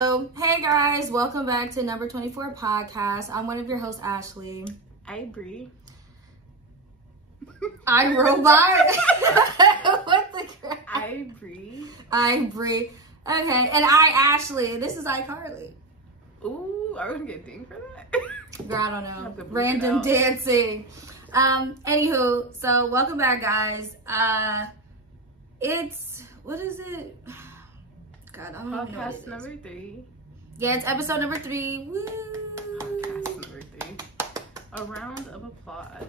So, hey guys, welcome back to Number 24 Podcast. I'm one of your hosts, Ashley. I Bree. I'm Robot. What the crap? I Bree. I'm Bree. Okay, and I Ashley. This is iCarly. Ooh, are we gonna get dinged for that? Girl, I don't know. Random dancing. Anywho, so welcome back, guys. What is it? God, I don't even know. Podcast number 3. Yeah, it's episode number 3. Woo! Podcast number 3. A round of applause.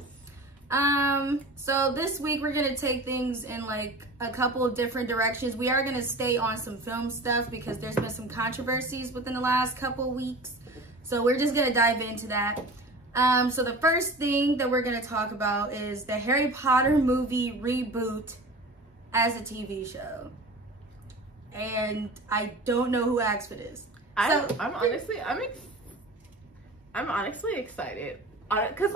So this week we're gonna take things in like a couple of different directions. We are gonna stay on some film stuff because there's been some controversies within the last couple of weeks. So we're just gonna dive into that. So the first thing that we're gonna talk about is the Harry Potter movie reboot as a TV show. And I don't know who asked for this. I'm honestly excited. Cause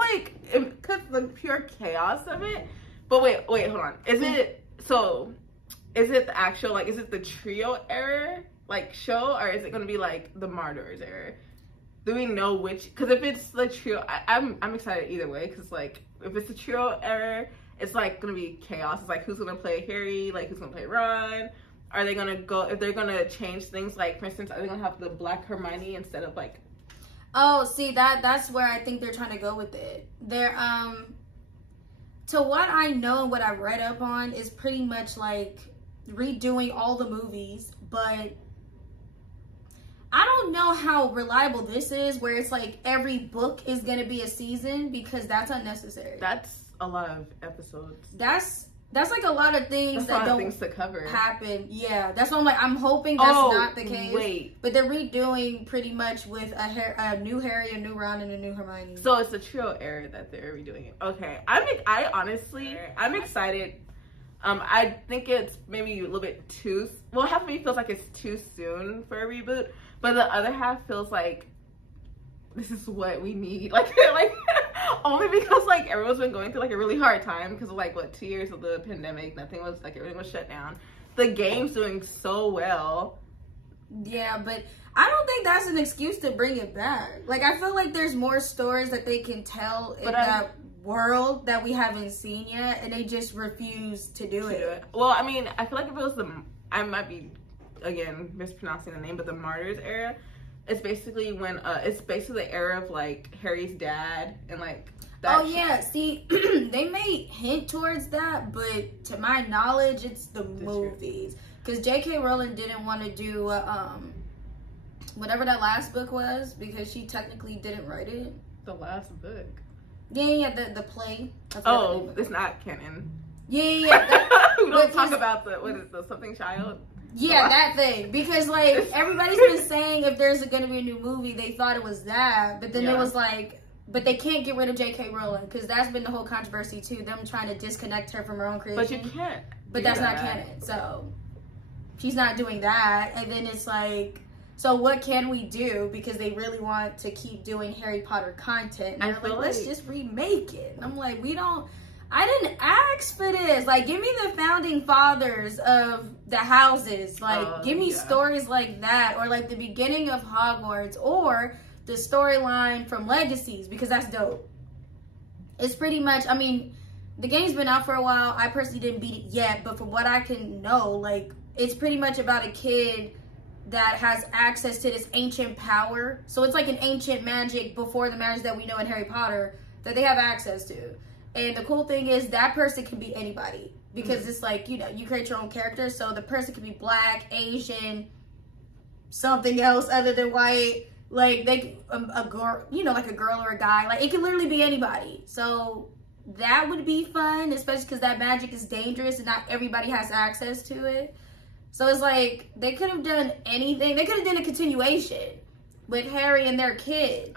the pure chaos of it. But wait, hold on. Is it the actual, like, is it the trio era, like, show, or is it gonna be like the Martyrs era? Do we know which? Cause if it's the trio, I'm excited either way. Cause like, if it's the trio era, it's like gonna be chaos. It's like, who's gonna play Harry? Like, who's gonna play Ron? Are they gonna go, if they're gonna change things, like, for instance, are they gonna have the Black Hermione instead of, like... Oh, see, that's where I think they're trying to go with it. They're, to what I know and what I read up on is pretty much, like, redoing all the movies, but I don't know how reliable this is, where it's, like, every book is gonna be a season, because that's unnecessary. That's a lot of episodes. That's like a lot of things that don't things to cover. Happen. Yeah, that's what I'm hoping that's not the case. Wait. But they're redoing pretty much with a new Harry, a new Ron, and a new Hermione. So it's the trio era that they're redoing it. Okay. I'm excited. I think it's maybe a little bit too, well, half of me feels like it's too soon for a reboot, but the other half feels like this is what we need. Like only because, like, everyone's been going through, like, a really hard time because of, like, what, 2 years of the pandemic. Nothing was, like, everything was shut down. The game's doing so well. Yeah, but I don't think that's an excuse to bring it back. Like, I feel like there's more stories that they can tell in that world that we haven't seen yet, and they just refuse to do it. Well, I mean, I feel like if it was I might be, again, mispronouncing the name, but the Martyrs era, it's basically when it's basically the era of, like, Harry's dad and, like, that. Oh yeah, see, they may hint towards that, but to my knowledge, it's the movies. Because J.K. Rowling didn't want to do whatever that last book was, because she technically didn't write it. The last book. Yeah, the play. Oh, it's not canon. Yeah. We don't talk about the something child. Yeah, that thing. Because, like, everybody's been saying if there's going to be a new movie, they thought it was that. But then it was like, but they can't get rid of J.K. Rowling, because that's been the whole controversy, too. Them trying to disconnect her from her own creation. But you can't. But that's not canon. So, she's not doing that. And then it's like, so what can we do? Because they really want to keep doing Harry Potter content. And they're like, let's just remake it. And I'm like, I didn't ask for this. Like, give me the founding fathers of the houses. Like, give me stories like that. Or, like, the beginning of Hogwarts. Or the storyline from Legacies. Because that's dope. It's pretty much, I mean, the game's been out for a while. I personally didn't beat it yet. But from what I can know, like, it's pretty much about a kid that has access to this ancient power. So it's like an ancient magic before the magic that we know in Harry Potter that they have access to. And the cool thing is that person can be anybody, because it's like, you know, you create your own character. So the person can be Black, Asian, something else other than white. Like, a girl, you know, like a girl or a guy. Like, it can literally be anybody. So that would be fun, especially because that magic is dangerous and not everybody has access to it. So it's like, they could have done anything. They could have done a continuation with Harry and their kids.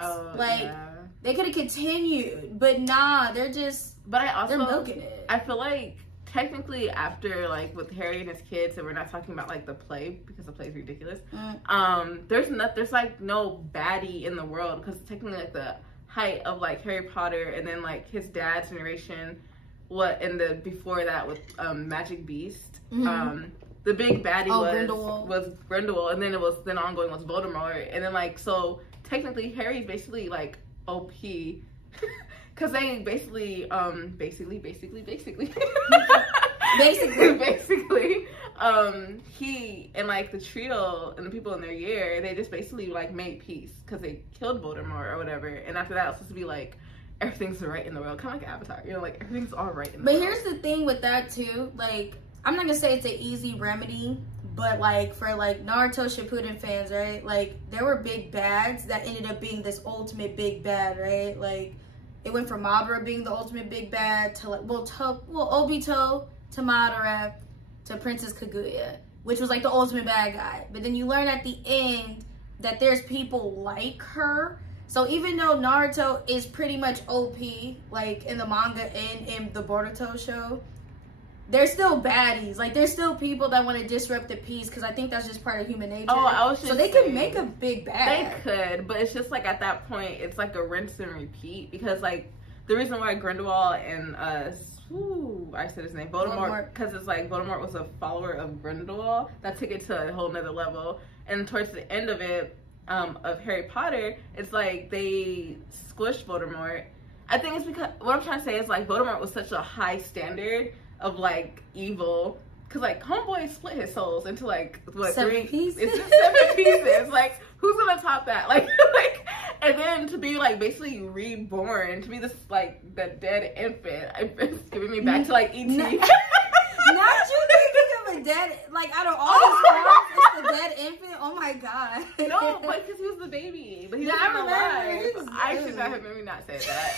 They could have continued, but nah, they're just, they're milking it. I feel like technically after, like, with Harry and his kids, and we're not talking about, like, the play, because the play is ridiculous. There's like no baddie in the world, because technically, like, the height of, like, Harry Potter and then, like, his dad's generation, before that with Magic Beast, the big baddie was Grindelwald, and then ongoing was Voldemort, and then like so technically Harry's basically like OP because they basically he and like the trio and the people in their year, they just basically like made peace because they killed Voldemort or whatever, and after that it was supposed to be like everything's right in the world, kind of like Avatar, you know, like everything's all right in the world. But here's the thing with that too, like I'm not gonna say it's an easy remedy, but like for like Naruto Shippuden fans, right, like there were big bads that ended up being this ultimate big bad, right? Like it went from Madara being the ultimate big bad to like Obito to Madara to Princess Kaguya, which was like the ultimate bad guy. But then you learn at the end that there's people like her. So even though Naruto is pretty much OP, like in the manga and in the Boruto show, there's still baddies. Like there's still people that want to disrupt the peace because I think that's just part of human nature. Oh, I was just so they could make a big bad. They could, but it's just like at that point, it's like a rinse and repeat because like the reason why Grindelwald and I said his name, Voldemort, because it's like Voldemort was a follower of Grindelwald that took it to a whole nother level, and towards the end of it. Of Harry Potter, it's like they squished Voldemort. I think it's because what I'm trying to say is like Voldemort was such a high standard of like evil, because like Homeboy split his souls into like what 7 pieces? It's just 7 pieces. Like who's gonna top that? Like and then to be like basically reborn, to be this like the dead infant, it's giving me back to like E.T. Not you thinking of a dead, like out of all the stars, it's the dead infant. Oh my god. No, but because he was the baby. But he's not alive. I should not have maybe not said that.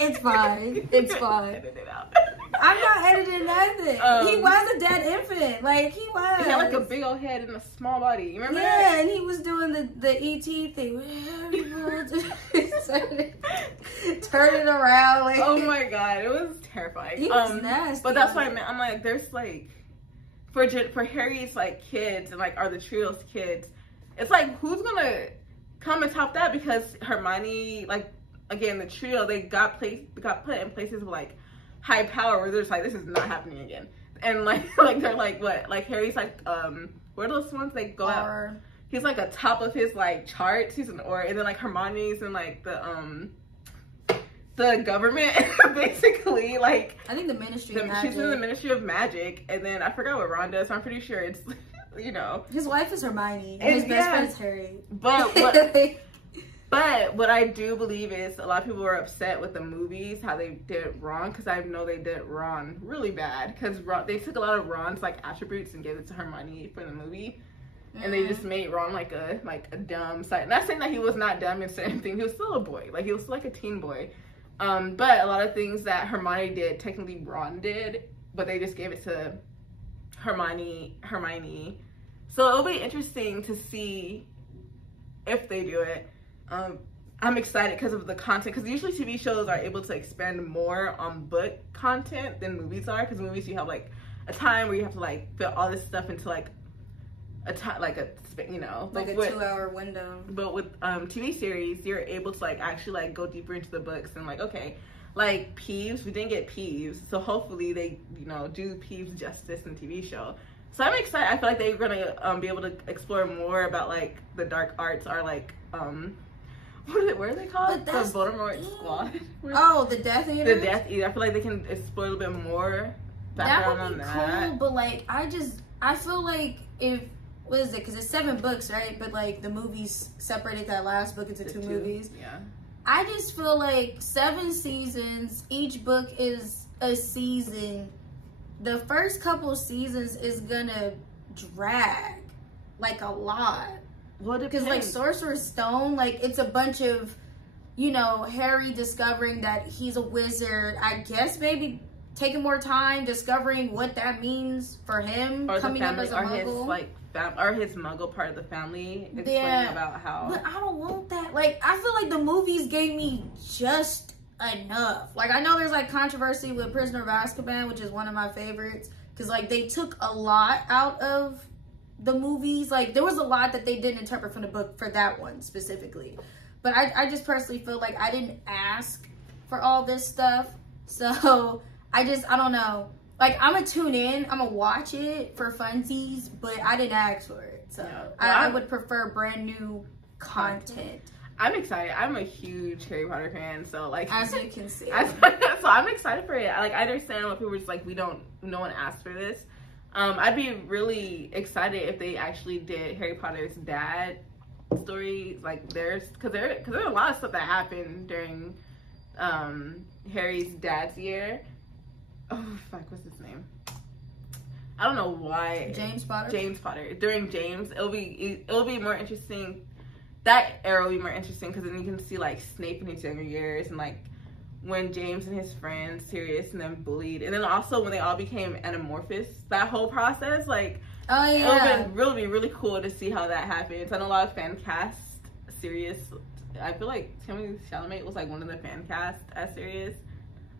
It's fine. It's fine. Edit it out. I'm not editing nothing. He was a dead infant. Like he was. He had like a big old head and a small body. You remember yeah, that? and he was doing the E.T. thing. Turn it around. Like, oh my god, it was terrifying. He was nasty. But that's what I meant. I'm like, there's like for Harry's like kids and like are the trio's kids. It's like who's gonna come and top that? Because Hermione, like again, the trio, they got put in places with like high power where they're just like, this is not happening again. And like they're like what? Like Harry's like what are those ones they go out? He's like a top of his like charts. He's an or, and then like Hermione's in like the government basically, like I think the Ministry of Magic. She's in the Ministry of Magic, and then I forgot what Ron does, so I'm pretty sure it's you know his wife is Hermione and his best friend is Harry. But what I do believe is a lot of people were upset with the movies, how they did it wrong, because I know they did it wrong really bad, because they took a lot of Ron's like attributes and gave it to Hermione for the movie. And they just made Ron like a dumb side. Not saying that he was not dumb and saying anything. He was still a boy. Like he was like a teen boy. But a lot of things that Hermione did, technically Ron did, but they just gave it to Hermione. So it'll be interesting to see if they do it. I'm excited because of the content. Because usually TV shows are able to expand more on book content than movies are. Because movies you have like a time where you have to like fit all this stuff into like a 2-hour window. But with TV series, you're able to like actually like go deeper into the books and like, okay, like Peeves, we didn't get Peeves, so hopefully they do Peeves justice in TV show. So I'm excited. I feel like they're gonna be able to explore more about like the dark arts, or like what are they called? The Voldemort Squad. Oh, the Death Eater. The Death Eater. I feel like they can explore a little bit more background on that. That would be cool, but like I feel like if what is it? Because it's 7 books, right? But like the movies separated that last book into 2 movies. Yeah. I just feel like 7 seasons. Each book is a season. The first couple seasons is gonna drag like a lot. Well, because like Sorcerer's Stone, like it's a bunch of, Harry discovering that he's a wizard. I guess maybe taking more time discovering what that means for him, or coming up as a Muggle. Or his Muggle part of the family, explaining about how. But I don't want that. Like, I feel like the movies gave me just enough. Like, I know there's like controversy with Prisoner of Azkaban, which is one of my favorites, because like they took a lot out of the movies. Like, there was a lot that they didn't interpret from the book for that one specifically. But I just personally feel like I didn't ask for all this stuff, so I don't know. like, I'm gonna tune in, I'm gonna watch it for funsies, but I didn't ask for it. So yeah. I would prefer brand new content. I'm excited. I'm a huge Harry Potter fan, so like, as you can see, so I'm excited for it. I understand when people are just like, no one asked for this. I'd be really excited if they actually did Harry Potter's dad story, like theirs, because there's a lot of stuff that happened during Harry's dad's year. Oh fuck, what's his name? I don't know why. James Potter. James Potter. During James, it'll be more interesting. That era will be more interesting because then you can see like Snape in his younger years and like when James and his friends, Sirius and them bullied, and then also when they all became anamorphous. That whole process, like, oh yeah, it would be really cool to see how that happens. I know a lot of fan cast Sirius. I feel like Timothée Chalamet was like one of the fan cast as Sirius.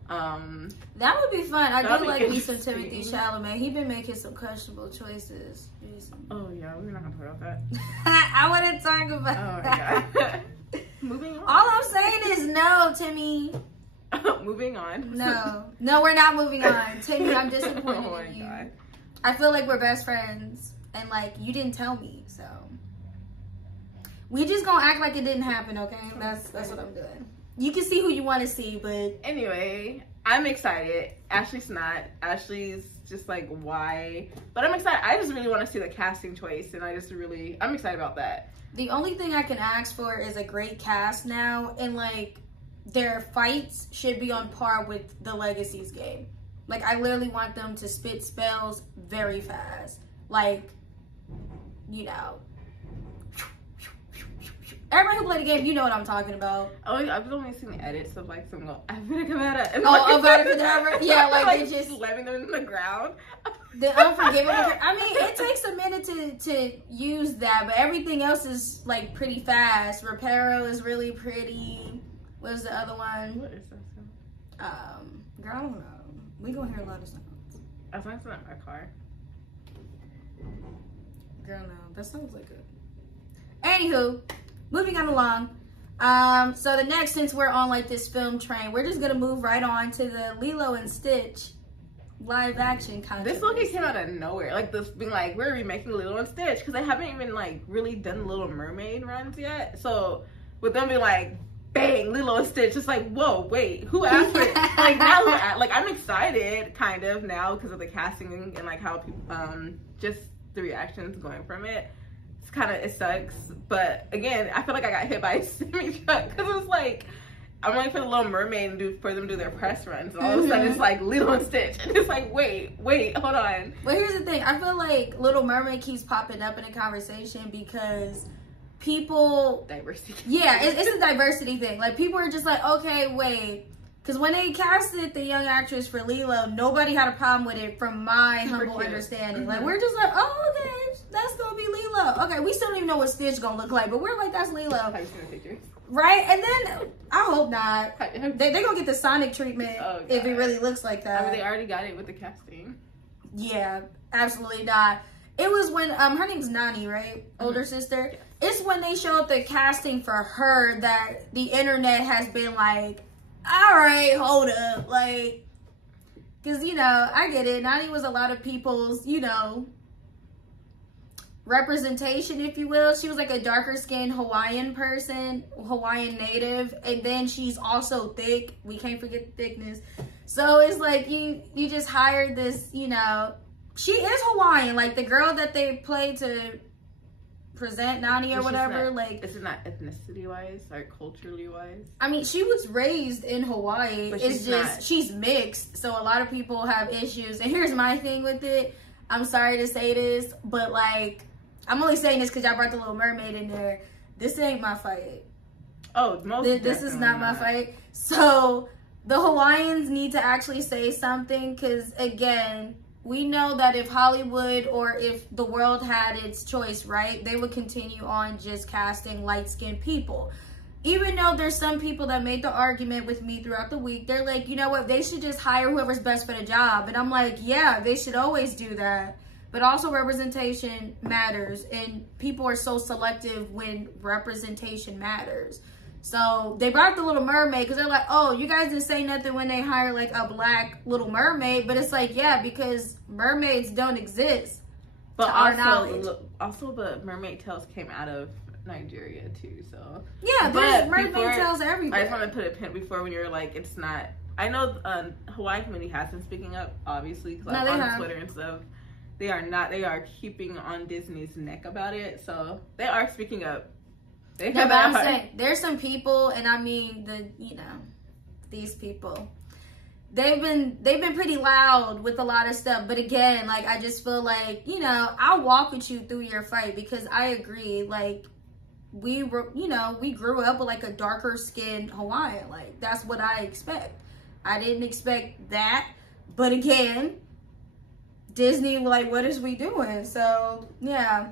That would be fun. I do like me some Timothée Chalamet. He been making some questionable choices. Oh yeah, we're not gonna talk about that. I want to talk about that. Oh my god. Moving on. All I'm saying is no, Timmy. Moving on. No, we're not moving on. Timmy, I'm disappointed oh my in you. God. I feel like we're best friends, and like you didn't tell me, so we just gonna act like it didn't happen, okay? That's what I'm doing. You can see who you want to see, but anyway, I'm excited. Ashley's not. Ashley's just like, why? But I'm excited. I just really want to see the casting choice, and I'm excited about that. The only thing I can ask for is a great cast now, and like their fights should be on par with the Legacies game. Like, I literally want them to spit spells very fast. Like, you know. Everybody who played the game, you know what I'm talking about. Oh, I've only seen the edits of like some go, Avada Kedavra. Oh, Avada Kedavra? Yeah, like they just slamming them in the ground. The unforgivable. I mean, it takes a minute to use that, but everything else is like pretty fast. Reparo is really pretty. What was the other one? What is that? Girl, I don't know. We gonna hear a lot of sounds. I thought it's not my car. Girl, no, that sounds like it. Anywho, moving on along. So the next, since we're on like this film train, we're just gonna move right on to the Lilo and Stitch live action content. This look came out of nowhere. Like this being like, we're remaking Lilo and Stitch because they haven't even like really done Little Mermaid runs yet. So with them being like, bang, Lilo and Stitch, it's like, whoa, wait, who asked for it? Like now, like I'm excited kind of now because of the casting and like how people, just the reactions going from it. It's kind of, it sucks. But again, I feel like I got hit by a semi truck because it was like, I'm waiting for the Little Mermaid for them to do their press runs. And all of a sudden it's like Lilo and Stitch. And it's like, wait, hold on. But here's the thing. I feel like Little Mermaid keeps popping up in a conversation because people... Diversity. Yeah, it's a diversity thing. Like, people are just like, okay, wait. Because when they casted the young actress for Lilo, nobody had a problem with it from my humble understanding. Like, we're just like, oh, okay, that's going to be Lilo. Okay, we still don't even know what Stitch going to look like, but we're like, that's Lilo. Have you seen the pictures? Right? And then, I hope not. They're going to get the Sonic treatment if it really looks like that. I mean, they already got it with the casting. Yeah, absolutely not. It was when, her name's Nani, right? Older sister. Yeah. It's when they showed the casting for her that the internet has been like, all right, hold up. Like, because, you know, I get it. Nani was a lot of people's, you know, representation, if you will. She was like a darker skinned Hawaiian person, Hawaiian native, and then she's also thick. We can't forget the thickness. So it's like you just hired this, you know, she is Hawaiian, like the girl that they played to present Nani or whatever. Like, is it not ethnicity wise or culturally wise? I mean, she was raised in Hawaii. But it's just she's mixed, so a lot of people have issues. And here's my thing with it. I'm sorry to say this, but like, I'm only saying this because y'all brought the Little Mermaid in there. This ain't my fight. Oh, this is not my fight. So the Hawaiians need to actually say something, because again, we know that if Hollywood or if the world had its choice, right, they would continue on just casting light-skinned people. Even though there's some people that made the argument with me throughout the week, they're like, you know what, they should just hire whoever's best for the job. And I'm like, yeah, they should always do that. But also representation matters, and people are so selective when representation matters. So they brought the Little Mermaid because they're like, oh, you guys didn't say nothing when they hired like a black Little Mermaid. But it's like, yeah, because mermaids don't exist. But to our knowledge. Also, the mermaid tales came out of Nigeria too. So yeah, there's mermaid tales everywhere. I just want to put a pin before when you're like, it's not. I know Hawaii community has been speaking up, obviously, because on Twitter and stuff. They are not. They are keeping on Disney's neck about it. So they are speaking up. No, but I'm saying there's some people, and I mean these people. They've been pretty loud with a lot of stuff. But again, like I just feel like I'll walk with you through your fight because I agree. Like we grew up with like a darker skinned Hawaiian. Like that's what I expect. I didn't expect that, but again, Disney, like, what is we doing? So yeah.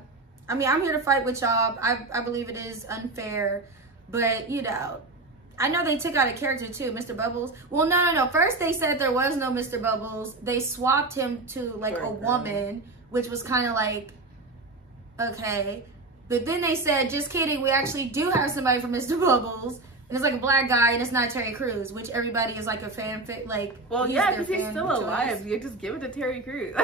I mean, I'm here to fight with y'all. I believe it is unfair. But, I know they took out a character too, Mr. Bubbles. Well, no. First they said there was no Mr. Bubbles. They swapped him to, like, a woman, which was kind of like, okay. But then they said, just kidding, we actually do have somebody from Mr. Bubbles. And it's like a black guy, and it's not Terry Crews, which everybody is like a fanfic. Like, well, yeah, because he's still alive. You just give it to Terry Crews.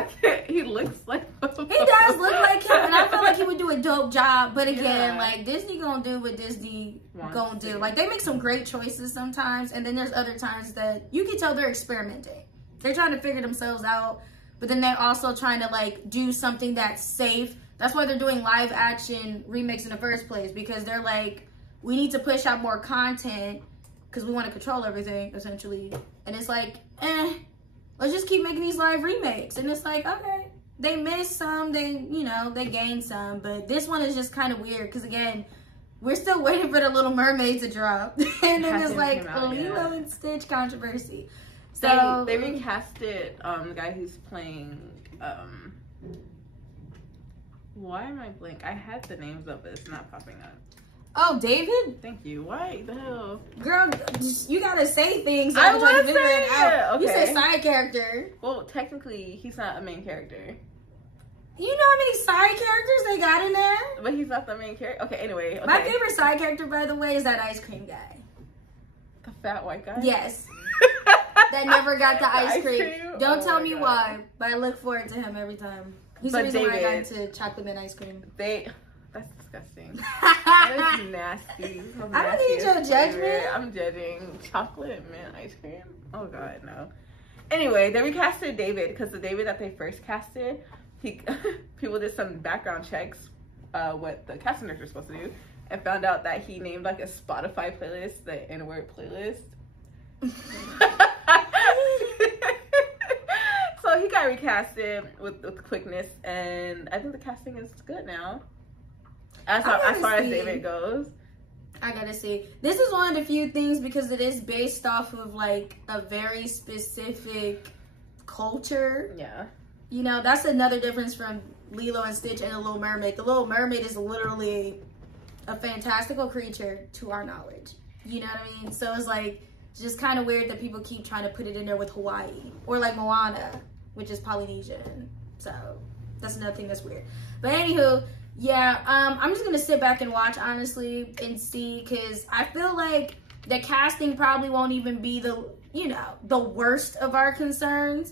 He looks like he does look like him, and I feel like he would do a dope job. But again, like Disney gonna do what Disney gonna do. Like they make some great choices sometimes, and then there's other times that you can tell they're experimenting. They're trying to figure themselves out, but then they're also trying to like do something that's safe. That's why they're doing live action remakes in the first place, because they're like, we need to push out more content because we want to control everything, essentially. And it's like, let's just keep making these live remakes. And it's like, okay, they missed some, they gained some. But this one is just kind of weird because, again, we're still waiting for the Little Mermaid to drop. And then there's like Lilo and Stitch controversy. So they recasted the guy who's playing, why am I blank? I had the names of it. It's not popping up. Oh, David? Thank you. Why the hell? Girl, you gotta say things. I was saying it. Okay. You said side character. Well, technically, he's not a main character. You know how many side characters they got in there? But he's not the main character. Okay, anyway. Okay. My favorite side character, by the way, is that ice cream guy. The fat white guy? Yes. That never got the ice cream. Don't tell me why, but I look forward to him every time. He's the reason why I got into chocolate mint ice cream. That's disgusting. That is nasty. I don't need your judgment. I'm judging chocolate mint ice cream. Oh god, no. Anyway, they recasted David because the David that they first casted, people did some background checks, what the casting director was supposed to do, and found out that he named like a Spotify playlist the N-word playlist. So he got recasted with quickness, and I think the casting is good now. As far as David goes. I gotta see. This is one of the few things because it is based off of like a very specific culture. Yeah. That's another difference from Lilo and Stitch and the Little Mermaid. The Little Mermaid is literally a fantastical creature to our knowledge. You know what I mean? So it's like, it's just kind of weird that people keep trying to put it in there with Hawaii. Or like Moana, which is Polynesian. So that's another thing that's weird. But anywho, yeah, I'm just going to sit back and watch, honestly, and see, because I feel like the casting probably won't even be the worst of our concerns.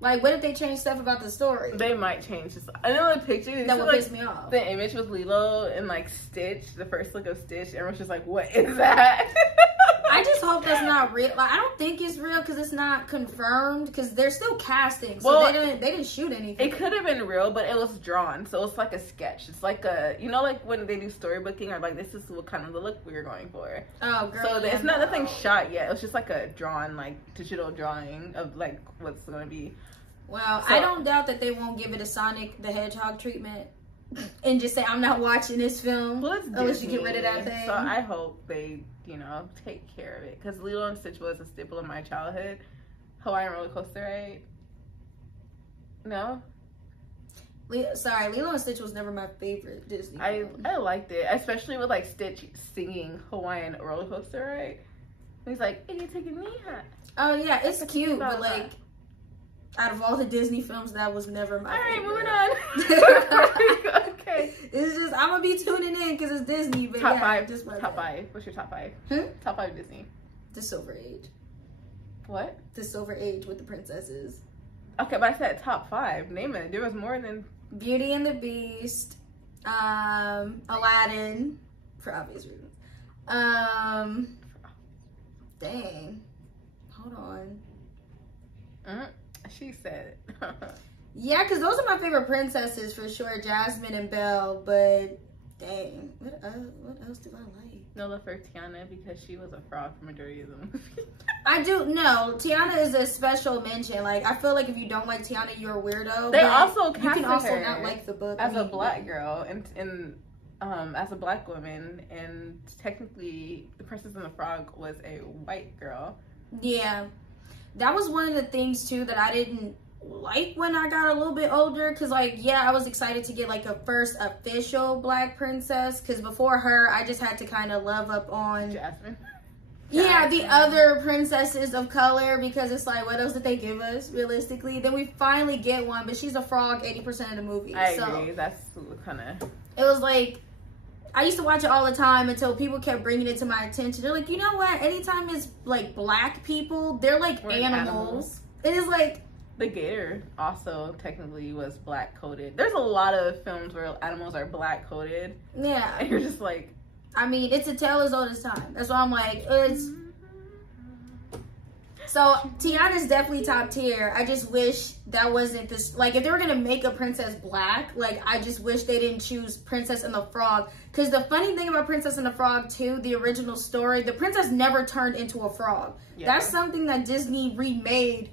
Like, what if they change stuff about the story? They might change this. I know the picture. That would piss me off. The image with Lilo and, like, Stitch, the first look of Stitch, everyone's just like, what is that? I just hope that's not real. Like, I don't think it's real because it's not confirmed because they're still casting. So well, they didn't shoot anything. It could have been real, but it was drawn. So it's like a sketch. It's like a, like when they do storybooking or like, this is what kind of the look we're going for. Oh, girl. So it's not nothing shot yet. It was just like a drawn, like digital drawing of like what's going to be. Well, so, I don't doubt that they won't give it a Sonic the Hedgehog treatment and just say, I'm not watching this film unless you get rid of that thing. So I hope they, take care of it. Because Lilo and Stitch was a staple of my childhood. Hawaiian roller coaster ride. No? Lilo and Stitch was never my favorite Disney film. I liked it, especially with like Stitch singing Hawaiian roller coaster ride. He's like, "Hey, you taking me?" Oh yeah, it's cute, but like, Out of all the Disney films, that was never my favorite. Moving on. Okay. It's just, I'm gonna be tuning in because it's Disney. But Top yeah, five. just Top five. What's your top five? Top five Disney. The Silver Age. What? The Silver Age with the princesses. Okay, but I said top five. Name it. There was more than Beauty and the Beast, Aladdin, for obvious reasons. Dang. Hold on. She said it. Yeah, because those are my favorite princesses for sure, Jasmine and Belle, but dang, what else do I like? No love for Tiana because she was a fraud for majority of the movie. I do, no, Tiana is a special mention. Like, I feel like if you don't like Tiana, you're a weirdo. They also you can also her not like the book. as a black girl and as a black woman, and technically the Princess and the Frog was a white girl. Yeah, that was one of the things too that I didn't like when I got a little bit older, because like, yeah, I was excited to get like a first official black princess, because before her I just had to kind of love up on Jasmine. Yeah, the other princesses of color, because it's like, what else did they give us realistically? Then we finally get one, but she's a frog 80% of the movie. I agree. That's kind of, it was like, I used to watch it all the time until people kept bringing it to my attention. They're like, you know what? Anytime it's like black people, they're like animals. It is like, the gator also technically was black coded. There's a lot of films where animals are black coded. Yeah. And you're just like, I mean, it's a tale as old as time. That's why I'm like, it's... So, Tiana's definitely top tier. I just wish that wasn't this... Like, if they were going to make a princess black, like, I just wish they didn't choose Princess and the Frog. Because the funny thing about Princess and the Frog, too, the original story, the princess never turned into a frog. Yeah. That's something that Disney remade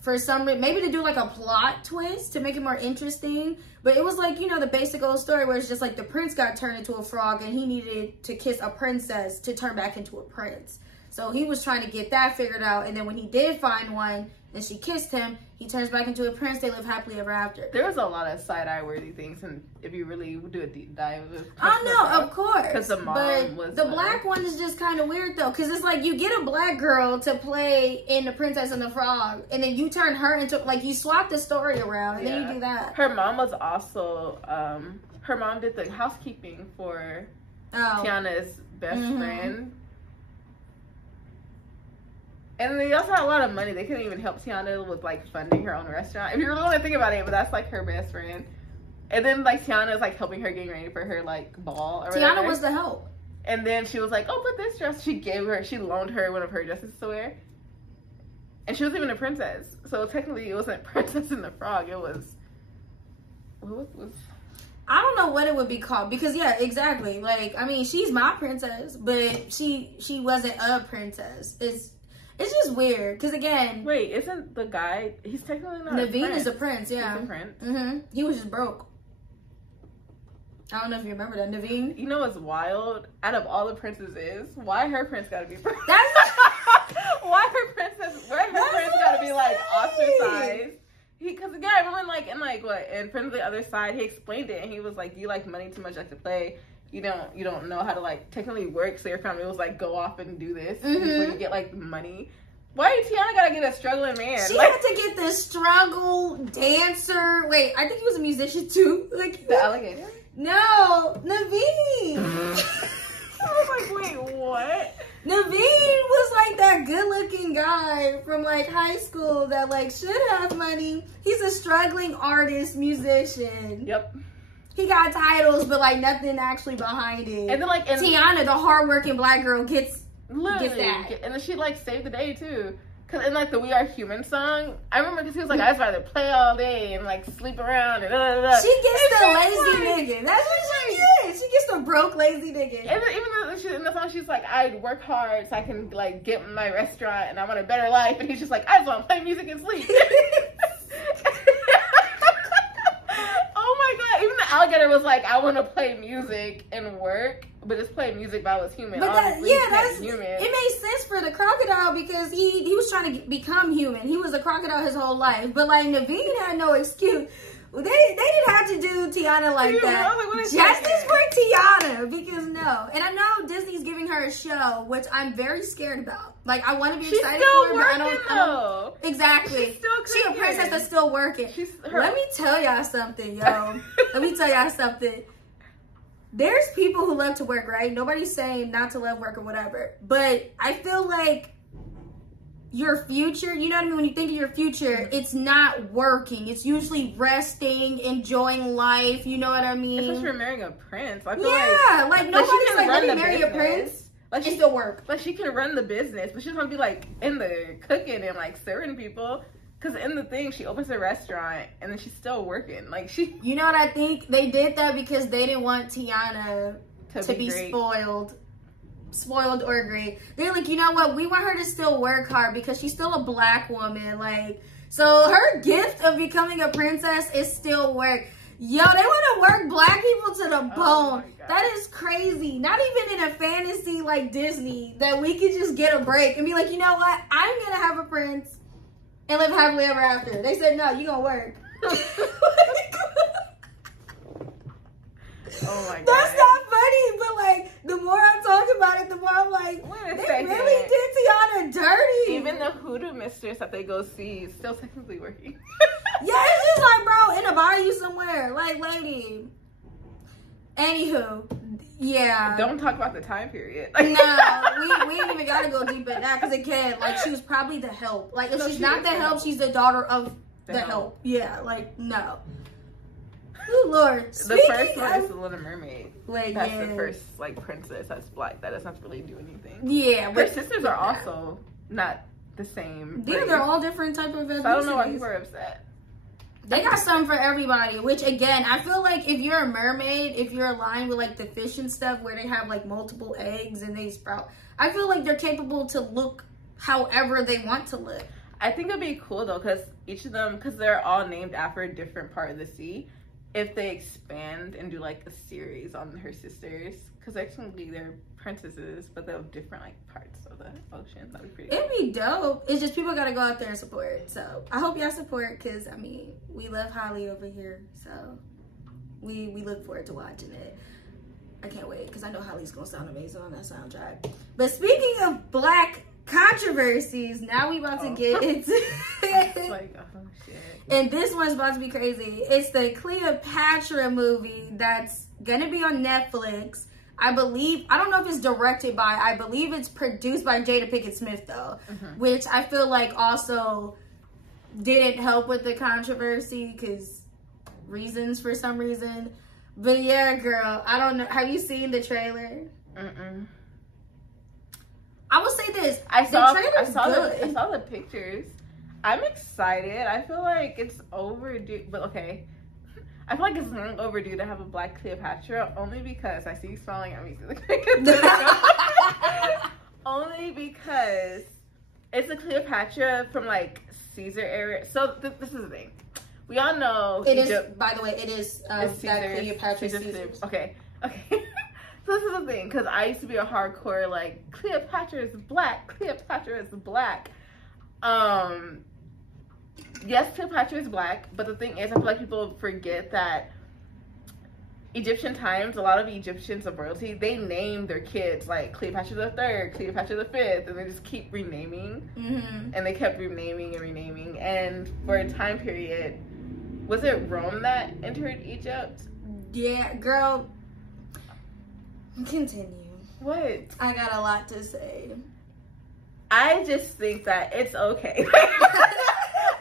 for some reason. Maybe to do, like, a plot twist to make it more interesting. But it was like, you know, the basic old story where it's just like the prince got turned into a frog and he needed to kiss a princess to turn back into a prince. So he was trying to get that figured out. And then when he did find one and she kissed him, he turns back into a prince. They live happily ever after. There was a lot of side-eye worthy things. And if you really do a deep dive of I know, of course. Because the mom was... The black one is just kind of weird, though. Because it's like you get a black girl to play in The Princess and the Frog. And then you turn her into... Like, you swap the story around. And then you do that. Her mom was also... her mom did the housekeeping for Tiana's best friend. And they also had a lot of money. They couldn't even help Tiana with, like, funding her own restaurant. If you really want to think about it, but that's, like, her best friend. And then, like, Tiana is, like, helping her getting ready for her, like, ball or whatever. Tiana was the help. And then she was like, oh, put this dress. She loaned her one of her dresses to wear. And she wasn't even a princess. So, technically, it wasn't Princess and the Frog. It was... What was... I don't know what it would be called. Because, yeah, exactly. Like, I mean, she's my princess. But she wasn't a princess. It's just weird, because again... Wait, isn't the guy... He's technically not Naveen is a prince, yeah. He's a prince. He was just broke. I don't know if you remember that. Naveen? You know what's wild? Out of all the princesses, why her prince gotta be... That's... Why her prince gotta be, like, ostracized? Because, again, I remember, in Friends of the Other Side, he explained it, and he was like, you like money too much, like to play. You don't know how to, like, technically work, so your family was like, go off and do this before you get, like, money. Why did Tiana gotta get a struggling man? She had to get the struggle dancer. Wait, I think he was a musician too. Like the alligator? No, Naveen. I was like, wait, what? Naveen was like that good-looking guy from like high school that like should have money. He's a struggling artist, musician. Yep. He got titles, but like nothing actually behind it. And then like Tiana, the hardworking black girl, gets that. And then she like saved the day too. Cause in like the We Are Human song, I remember because he was like, I just rather play all day and like sleep around and blah, blah, blah. She gets the lazy nigga. That's what she gets. She gets the broke lazy nigga. And then even though in the song she's like, I work hard so I can like get my restaurant and I want a better life, and he's just like, I just want to play music and sleep. Even the alligator was like, I want to play music and work, but just play music while I was human. But that's human. It made sense for the crocodile because he was trying to become human. He was a crocodile his whole life. But like Naveen had no excuse. They didn't have to do Tiana like that. Justice for Tiana, because no. And I know Disney's giving her a show, which I'm very scared about. Like, I want to be excited for her, but I don't. Exactly. She's a princess that's still working. Let me tell y'all something, yo. Let me tell y'all something. There's people who love to work, right? Nobody's saying not to love work or whatever. But I feel like your future, you know what I mean? When you think of your future, it's not working. It's usually resting, enjoying life. You know what I mean? Especially for marrying a prince. I feel like nobody's like, let me marry a prince. Like, she still work. Like, she can run the business, but she's gonna be like in the cooking and like serving people. Because in the thing, she opens a restaurant and then she's still working. Like, she. You know what I think? They did that because they didn't want Tiana to be spoiled or great. They're like, you know what? We want her to still work hard because she's still a black woman. Like, so her gift of becoming a princess is still work. Yo, they want to work black people to the bone. That is crazy. Not even in a fantasy like Disney that we could just get a break and be like, you know what? I'm going to have a prince and live happily ever after. They said, no, you going to work. Oh my God. That's not funny, but like, the more I'm talking about it, the more I'm like, they really did Tiana dirty. Even the hoodoo mistress that they go see is still technically working. Yeah, it's just like, bro, in a bayou somewhere. Like, lady. Anywho, yeah. Don't talk about the time period. No, we ain't even gotta go deep in that because again, like, she was probably the help. Like, if she's not the help, she's the daughter of the help. Yeah, like, no. Oh Lord. The first one is the Little Mermaid. Like, that's the first like princess that's black. That doesn't really do anything. Yeah, her sisters are also not the same. Yeah, they're all different type of. So I don't know why people are upset. They got something for everybody. Which again, I feel like if you're a mermaid, if you're aligned with like the fish and stuff, where they have like multiple eggs and they sprout, I feel like they're capable to look however they want to look. I think it'd be cool though, because each of them, because they're all named after a different part of the sea. If they expand and do like a series on her sisters, because technically they're princesses, but they're different like parts of the ocean. That'd be pretty cool. It'd be dope. It's just people gotta go out there and support. So I hope y'all support, because I mean, we love Holly over here, so we look forward to watching it. I can't wait, because I know Holly's gonna sound amazing on that soundtrack. But speaking of black controversies, now we about to get into It's like, oh shit. And this one's about to be crazy. It's the Cleopatra movie that's gonna be on Netflix. I believe, I don't know if it's directed by, I believe it's produced by Jada Pinkett Smith though, which I feel like also didn't help with the controversy because reasons for some reason. But yeah, girl, I don't know. Have you seen the trailer? I will say this. I saw the pictures. I'm excited. I feel like it's overdue, but okay. I feel like it's long overdue to have a black Cleopatra, only because I see you smiling at me. Only because it's a Cleopatra from like Caesar era. So this is the thing. We all know it is. By the way, it is that Cleopatra Caesar. Okay. So this is the thing, because I used to be a hardcore like Cleopatra is black. Cleopatra is black. Yes, Cleopatra is black, but the thing is, I feel like people forget that Egyptian times, a lot of Egyptians of royalty, they name their kids like Cleopatra the Third, Cleopatra the Fifth, and they just keep renaming. And they kept renaming and renaming. And for a time period, was it Rome that entered Egypt? Yeah, girl. Continue. What? I got a lot to say. I just think that it's okay.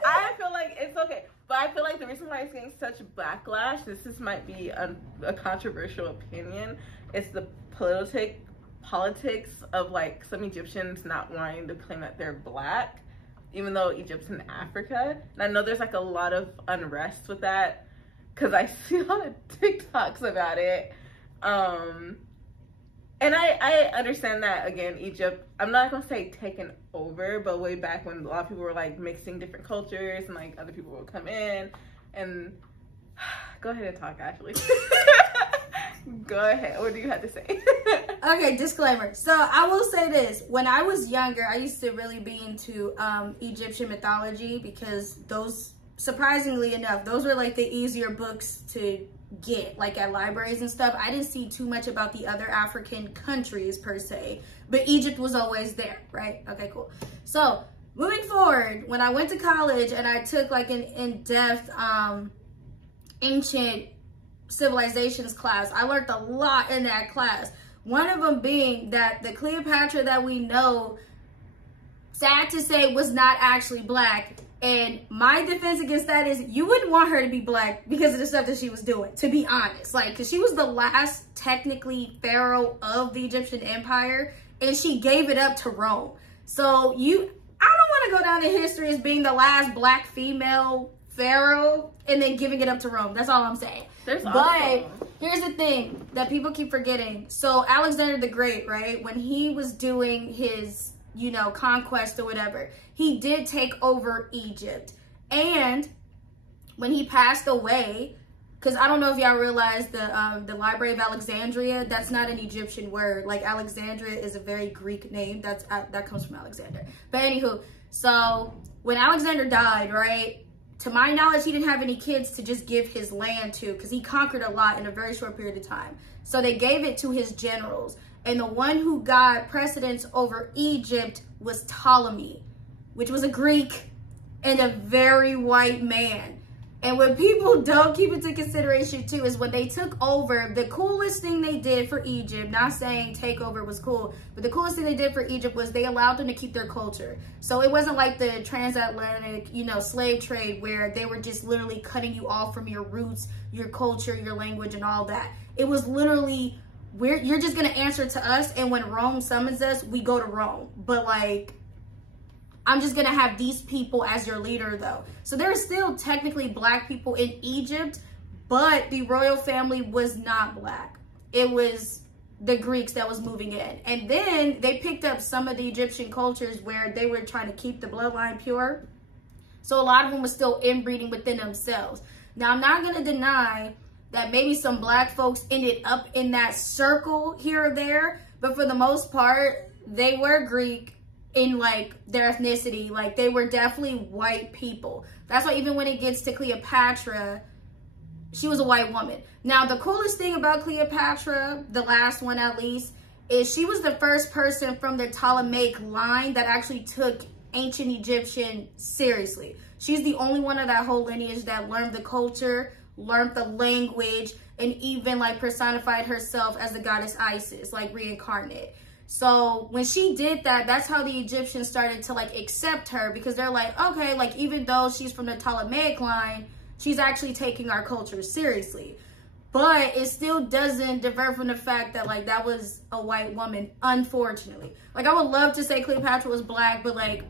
I feel like it's okay. But I feel like the reason why it's getting such backlash, this might be a controversial opinion, is the politics of like some Egyptians not wanting to claim that they're black, even though Egypt's in Africa. And I know there's like a lot of unrest with that, because I see a lot of TikToks about it. And I understand that, again, Egypt, I'm not going to say taken over, but way back when a lot of people were like mixing different cultures and like other people would come in and go ahead and talk, Ashley. Go ahead. What do you have to say? Okay, disclaimer. So I will say this. When I was younger, I used to really be into Egyptian mythology because those surprisingly enough, those were like the easier books to get, like at libraries and stuff. I didn't see too much about the other African countries per se, but Egypt was always there, right? Okay, cool. So moving forward, when I went to college and I took like an in-depth ancient civilizations class, I learned a lot in that class. One of them being that the Cleopatra that we know, sad to say, was not actually black. And my defense against that is you wouldn't want her to be black because of the stuff that she was doing, to be honest. Like, because she was the last technically pharaoh of the Egyptian empire, and she gave it up to Rome. So I don't want to go down in history as being the last black female pharaoh and then giving it up to Rome. That's all I'm saying. But here's the thing that people keep forgetting. So Alexander the Great, right, when he was doing his, you know, conquest or whatever, he did take over Egypt. And when he passed away, because I don't know if y'all realize the Library of Alexandria, that's not an Egyptian word. Like, Alexandria is a very Greek name. That comes from Alexander. But anywho, so when Alexander died, right, to my knowledge, he didn't have any kids to just give his land to, because he conquered a lot in a very short period of time. So they gave it to his generals. And the one who got precedence over Egypt was Ptolemy, which was a Greek and a very white man. And what people don't keep into consideration too is when they took over, the coolest thing they did for Egypt, not saying takeover was cool, but the coolest thing they did for Egypt was they allowed them to keep their culture. So it wasn't like the transatlantic, you know, slave trade where they were just literally cutting you off from your roots, your culture, your language, and all that. It was literally, you're just gonna answer to us, and when Rome summons us, we go to Rome. But like, I'm just gonna have these people as your leader though. So there are still technically black people in Egypt, but the royal family was not black. It was the Greeks that was moving in. And then they picked up some of the Egyptian cultures where they were trying to keep the bloodline pure. So a lot of them were still inbreeding within themselves. Now, I'm not gonna deny that maybe some black folks ended up in that circle here or there, but for the most part, they were Greek in like their ethnicity. Like, they were definitely white people. That's why even when it gets to Cleopatra, she was a white woman. Now, the coolest thing about Cleopatra, the last one at least, is she was the first person from the Ptolemaic line that actually took ancient Egyptian seriously. She's the only one of that whole lineage that learned the culture, learned the language, and even like personified herself as the goddess Isis, like reincarnate. So when she did that, that's how the Egyptians started to like accept her, because they're like, okay, like even though she's from the Ptolemaic line, she's actually taking our culture seriously. But it still doesn't divert from the fact that like that was a white woman, unfortunately. Like, I would love to say Cleopatra was black, but like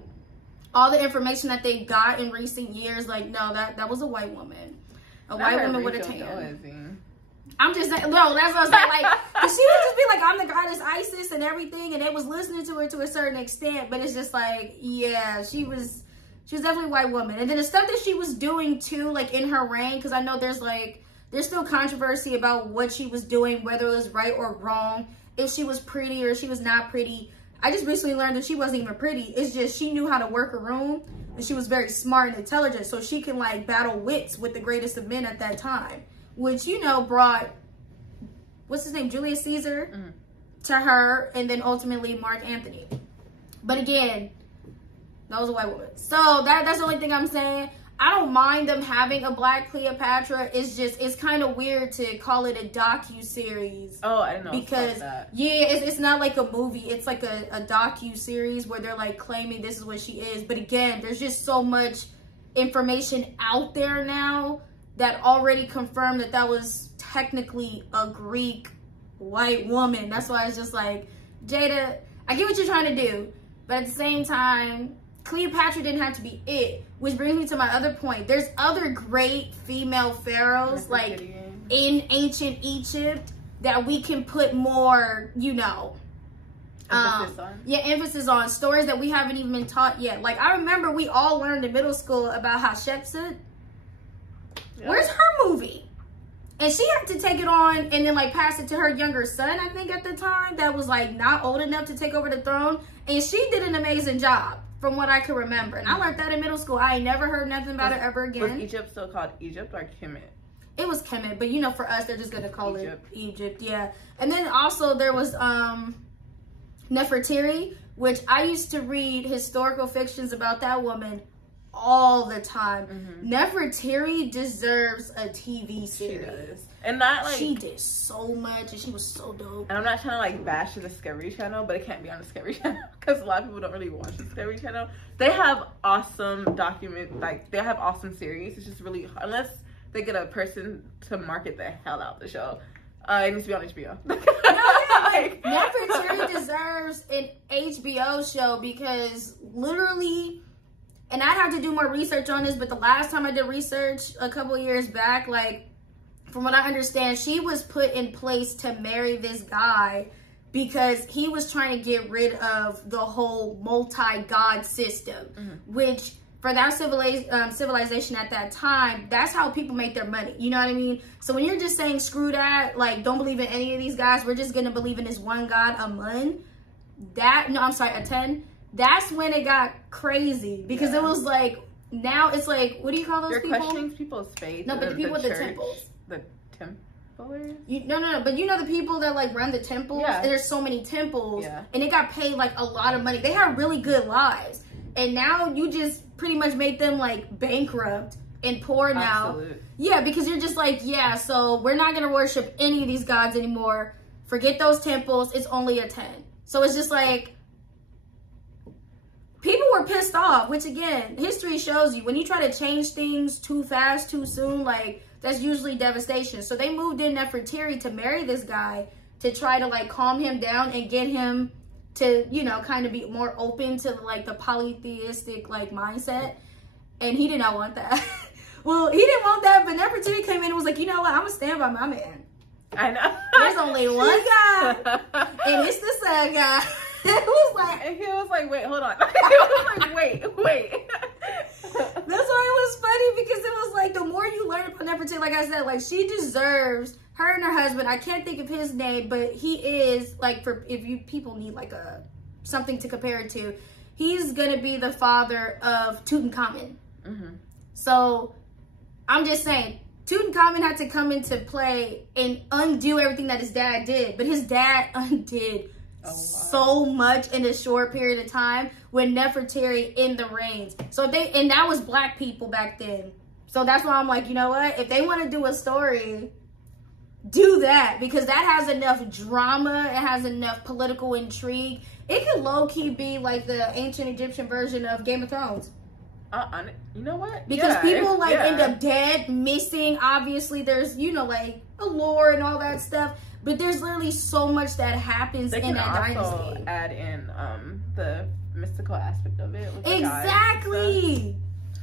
all the information that they got in recent years, like, no, that was a white woman. A white woman with a tan. I'm just saying, no, that's what I'm saying. Like, cause she would just be like, I'm the goddess Isis and everything, and they was listening to her to a certain extent, but it's just like, yeah, she was definitely a white woman. And then the stuff that she was doing too, like in her reign, because I know there's still controversy about what she was doing, whether it was right or wrong, if she was pretty or she was not pretty. I just recently learned that she wasn't even pretty. It's just she knew how to work a room, and she was very smart and intelligent, so she can like battle wits with the greatest of men at that time, which, you know, brought, what's his name, Julius Caesar to her, and then ultimately Mark Antony. But again, that was a white woman. So that's the only thing I'm saying. I don't mind them having a black Cleopatra. It's just, it's kind of weird to call it a docu-series. Oh, I know. Because, yeah, it's not like a movie. It's like a docu-series where they're like claiming this is what she is. But again, there's just so much information out there now that already confirmed that that was technically a Greek white woman. That's why it's just like, Jada, I get what you're trying to do, but at the same time, Cleopatra didn't have to be it. Which brings me to my other point. There's other great female pharaohs, like in ancient Egypt, that we can put more, you know, emphasis on stories that we haven't even been taught yet. Like, I remember we all learned in middle school about Hatshepsut. Yeah. Where's her movie? And she had to take it on and then like pass it to her younger son, I think at the time, that was like not old enough to take over the throne. And she did an amazing job. from what I can remember. And I learned that in middle school. I ain't never heard nothing about it ever again. Was Egypt still called Egypt or Kemet? It was Kemet, but you know, for us, they're just gonna call it Egypt, yeah. And then also there was Nefertiti, which I used to read historical fictions about that woman all the time. Nefertiti deserves a TV series. She does. And not like she did so much, and she was so dope. And I'm not trying to like bash the Discovery Channel, but it can't be on Discovery Channel because a lot of people don't really watch the Discovery Channel. They have awesome they have awesome series. It's just really, unless they get a person to market the hell out the show. It needs to be on HBO. Nefertiti deserves an HBO show because literally, and I'd have to do more research on this, but the last time I did research a couple years back, like, from what I understand, she was put in place to marry this guy because he was trying to get rid of the whole multi-god system, which for that civilization at that time, that's how people make their money. You know what I mean? So when you're just saying, screw that, like, don't believe in any of these guys, we're just going to believe in this one god, Amun, Aten, that's when it got crazy. Because it was like, now it's like, what do you call those people? You're questioning people's faith. No, but the people with the temples. The templars? No, but you know the people that like run the temples? Yeah. And there's so many temples. Yeah. And they got paid like a lot of money. They have really good lives. And now you just pretty much make them like bankrupt and poor now. Absolutely. Yeah, because you're just like, yeah, so we're not going to worship any of these gods anymore. Forget those temples. It's only a 10. So it's just like, people were pissed off, which again, history shows you when you try to change things too fast, too soon, like that's usually devastation. So they moved in Nefertiti to marry this guy to try to like calm him down and get him to, you know, kind of be more open to like the polytheistic like mindset. And he did not want that. Well, he didn't want that, but Nefertiti came in and was like, you know what, I'm gonna stand by my man. I know. There's only one guy, and it's the sun guy. It was like, and he was like, wait, hold on. He was like, wait. That's why it was funny, because it was like, the more you learn about Nefertiti, like I said, like she deserves, her and her husband, I can't think of his name, but he is like, for if you people need like something to compare it to, he's gonna be the father of Tutankhamun. So I'm just saying, Tutankhamun had to come into play and undo everything that his dad did, but his dad undid so much in a short period of time when Nefertiti in the reigns. So and that was black people back then. So that's why I'm like, you know what? If they want to do a story, do that, because that has enough drama. It has enough political intrigue. It could low-key be like the ancient Egyptian version of Game of Thrones. You know what? Because people like end up dead, missing. Obviously, there's, you know, like a lore and all that stuff. But there's literally so much that happens in that dynasty. They can also add in the mystical aspect of it. With exactly.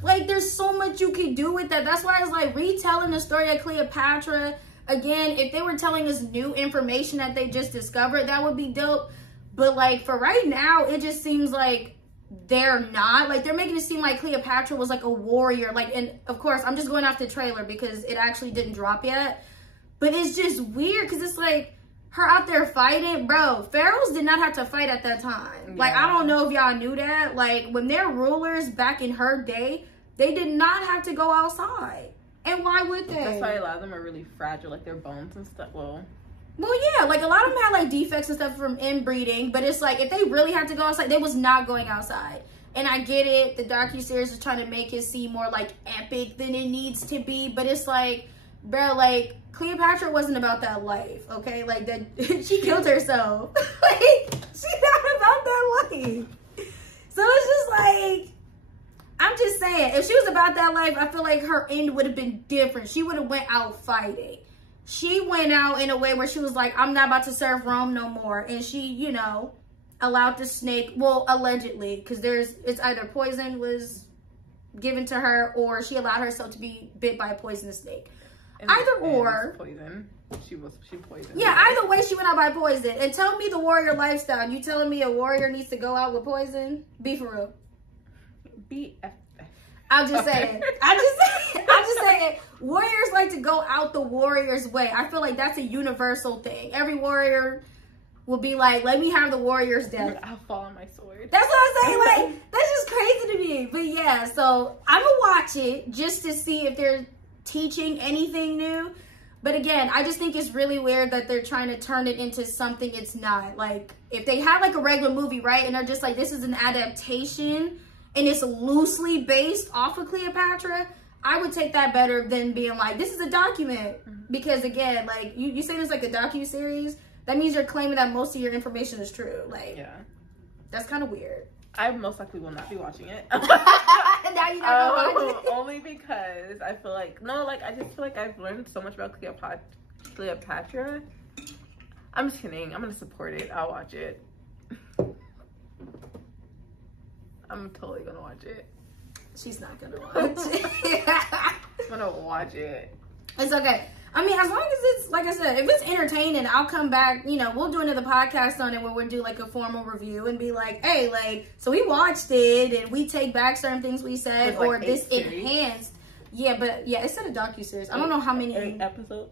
Like, there's so much you can do with that. That's why it's like retelling the story of Cleopatra. Again, if they were telling us new information that they just discovered, that would be dope. But like, for right now, it just seems like they're not. Like, they're making it seem like Cleopatra was like a warrior. Like, and of course, I'm just going off the trailer because it actually didn't drop yet. But it's just weird because it's like her out there fighting. Bro, pharaohs did not have to fight at that time. Yeah. Like, I don't know if y'all knew that. Like, when they're rulers back in her day, they did not have to go outside. And why would they? That's why a lot of them are really fragile, like their bones and stuff. Well, yeah, like a lot of them had like defects and stuff from inbreeding. But it's like, if they really had to go outside, they was not going outside. And I get it. The docu-series is trying to make it seem more like epic than it needs to be. But it's like, bro, like, Cleopatra wasn't about that life, okay? Like, that she killed herself. Like, she's not about that life. So it's just like, I'm just saying, if she was about that life, I feel like her end would have been different. She would have went out fighting. She went out in a way where she was like, I'm not about to serve Rome no more. And she, you know, allowed the snake, well, allegedly, because it's either poison was given to her or she allowed herself to be bit by a poisonous snake. Either or. Poison. She poisoned. Yeah, either way she went out by poison. And tell me the warrior lifestyle. You telling me a warrior needs to go out with poison? Be for real. BFF. I'm just saying. I'm just saying. Warriors like to go out the warrior's way. I feel like that's a universal thing. Every warrior, will be like, let me have the warrior's death. I'll fall on my sword. That's what I'm saying. Like, that's just crazy to me. But yeah, so I'm gonna watch it just to see if they're teaching anything new. But again, I just think it's really weird that they're trying to turn it into something it's not. Like, if they had like a regular movie, right, and they're just like, this is an adaptation and it's loosely based off of Cleopatra, I would take that better than being like, this is a document. Because again, like, you say it's like a docu-series, that means you're claiming that most of your information is true. Like, yeah, that's kind of weird. I most likely will not be watching it. Now you not watch it. Only because I feel like, I just feel like I've learned so much about Cleopatra. I'm just kidding. I'm gonna support it. I'll watch it. I'm totally gonna watch it. She's not gonna watch it. I'm gonna watch it. It's okay. I mean, as long as it's, like I said, if it's entertaining, I'll come back, you know, we'll do another podcast on it where we'll do like a formal review and be like, hey, like, so we watched it and we take back certain things we said, or like this enhanced. Yeah, but yeah, it's in a docu-series. I don't know how many 8 episodes.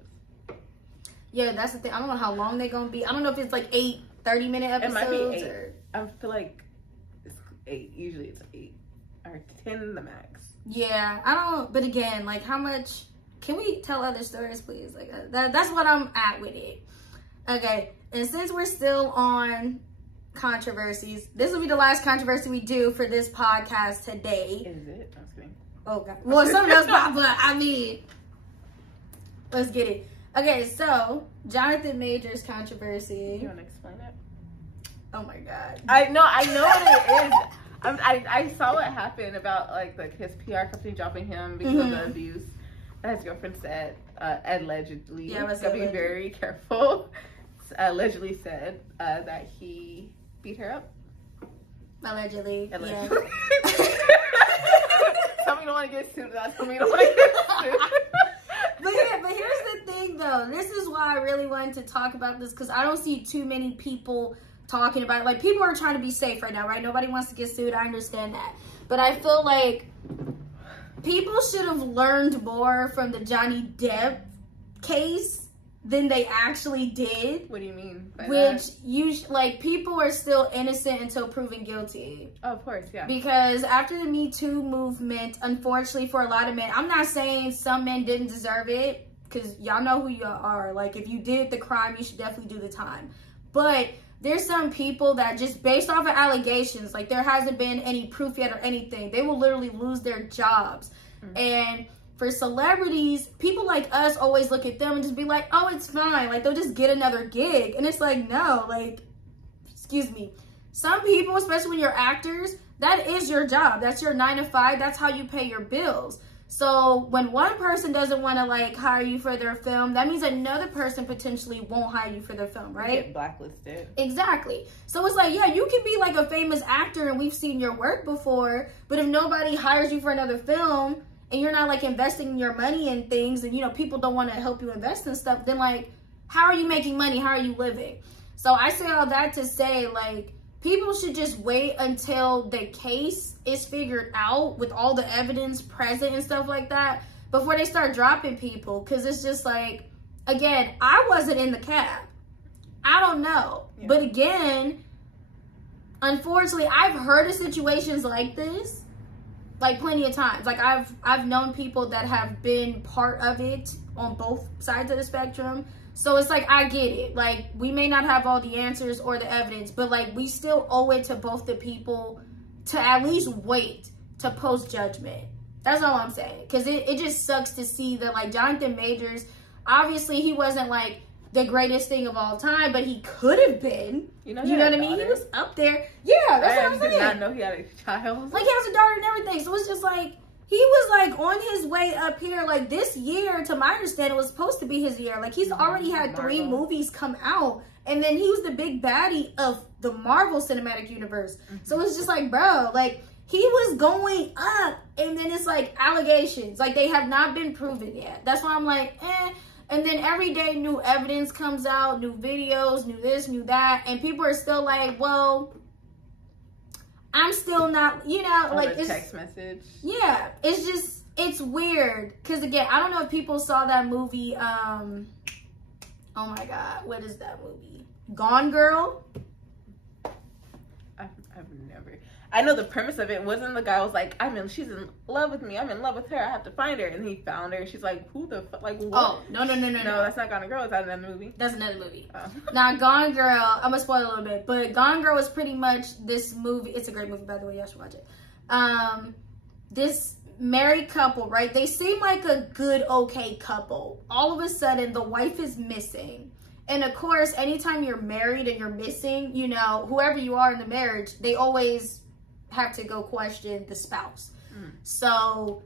Yeah, that's the thing. I don't know how long they're gonna be. I don't know if it's like 8 30-minute episodes. It might be 8. Or... I feel like it's 8. Usually it's 8 or 10 the max. Yeah, I don't. But again, like, how much? Can we tell other stories, please? Like, that's what I'm at with it. Okay, and since we're still on controversies, this will be the last controversy we do for this podcast today. Is it? I was kidding. Oh God. Well, something else pop up. I mean, let's get it. Okay, so Jonathan Majors controversy. You want to explain it? Oh my God. I know what it is. I saw what happened about like his PR company dropping him because of the abuse that his girlfriend said, allegedly. Yeah, gotta be very careful. Allegedly said that he beat her up. Allegedly. Yeah. Tell me you don't want to get sued. Tell me you don't want to get sued. But here's the thing, though. This is why I really wanted to talk about this, because I don't see too many people talking about it. Like, people are trying to be safe right now, right? Nobody wants to get sued. I understand that. But I feel like people should have learned more from the Johnny Depp case than they actually did. What do you mean by that? People are still innocent until proven guilty. Oh, of course, yeah. Because after the Me Too movement, unfortunately for a lot of men, I'm not saying some men didn't deserve it, because y'all know who you are. Like, if you did the crime, you should definitely do the time. But there's some people that just based off of allegations, like there hasn't been any proof yet or anything, they will literally lose their jobs. And for celebrities, people like us always look at them and just be like, oh, it's fine. Like, they'll just get another gig. And it's like, no, like, excuse me. Some people, especially when you're actors, that is your job. That's your 9 to 5. That's how you pay your bills. So when one person doesn't want to, like, hire you for their film, that means another person potentially won't hire you for their film, right? You get blacklisted. Exactly. So it's like, yeah, you can be like a famous actor and we've seen your work before, but if nobody hires you for another film and you're not like investing your money in things and, you know, people don't want to help you invest in stuff, then like, how are you making money? How are you living? So I say all that to say, like, people should just wait until the case is figured out with all the evidence present and stuff like that before they start dropping people. Because it's just like, again, I wasn't in the cab. I don't know. Yeah. But again, unfortunately, I've heard of situations like this, like plenty of times. Like I've known people that have been part of it on both sides of the spectrum. So it's like, I get it. Like, we may not have all the answers or the evidence, but like, we still owe it to both the people to at least wait to post judgment. That's all I'm saying. Because it just sucks to see that, like, Jonathan Majors, obviously he wasn't like the greatest thing of all time, but he could have been. You know what I mean? He was up there. Yeah, that's what I'm saying. I did not know he had a child. Like, he has a daughter and everything. So it's just like, he was like on his way up here. Like, this year, to my understanding, was supposed to be his year. Like, he's already had 3 movies come out. And then he was the big baddie of the Marvel Cinematic Universe. So it's just like, bro, like, he was going up. And then it's like allegations. Like, they have not been proven yet. That's why I'm like, eh. And then every day new evidence comes out, new videos, new this, new that. And people are still like, well, I'm still not, you know, like, it's text message. Yeah, it's just, it's weird. Because again, I don't know if people saw that movie, oh my God, what is that movie? Gone Girl. I know the premise of it. Wasn't the guy was like, she's in love with me. I'm in love with her. I have to find her. And he found her. And she's like, who the fuck? Like, what? Oh, no. No, that's not Gone Girl. Is that another movie? That's another movie. Oh. Now, Gone Girl, I'm going to spoil a little bit. But Gone Girl was pretty much this movie. It's a great movie, by the way. Y'all should watch it. This married couple, right? They seem like a good, okay couple. All of a sudden, the wife is missing. And of course, anytime you're married and you're missing, you know, whoever you are in the marriage, they always have to go question the spouse. So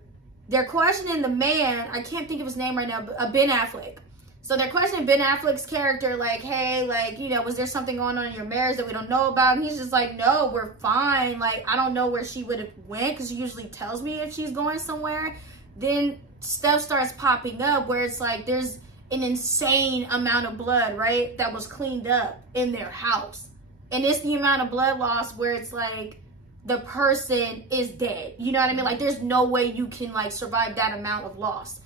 they're questioning the man. I can't think of his name right now, but Ben Affleck. So they're questioning Ben Affleck's character, like, hey, like, you know, was there something going on in your marriage that we don't know about? And he's just like, no, we're fine. Like, I don't know where she would have went, because she usually tells me if she's going somewhere. Then stuff starts popping up where it's like there's an insane amount of blood, right, that was cleaned up in their house. And it's the amount of blood loss where it's like the person is dead. You know what I mean? Like, there's no way you can, like, survive that amount of loss.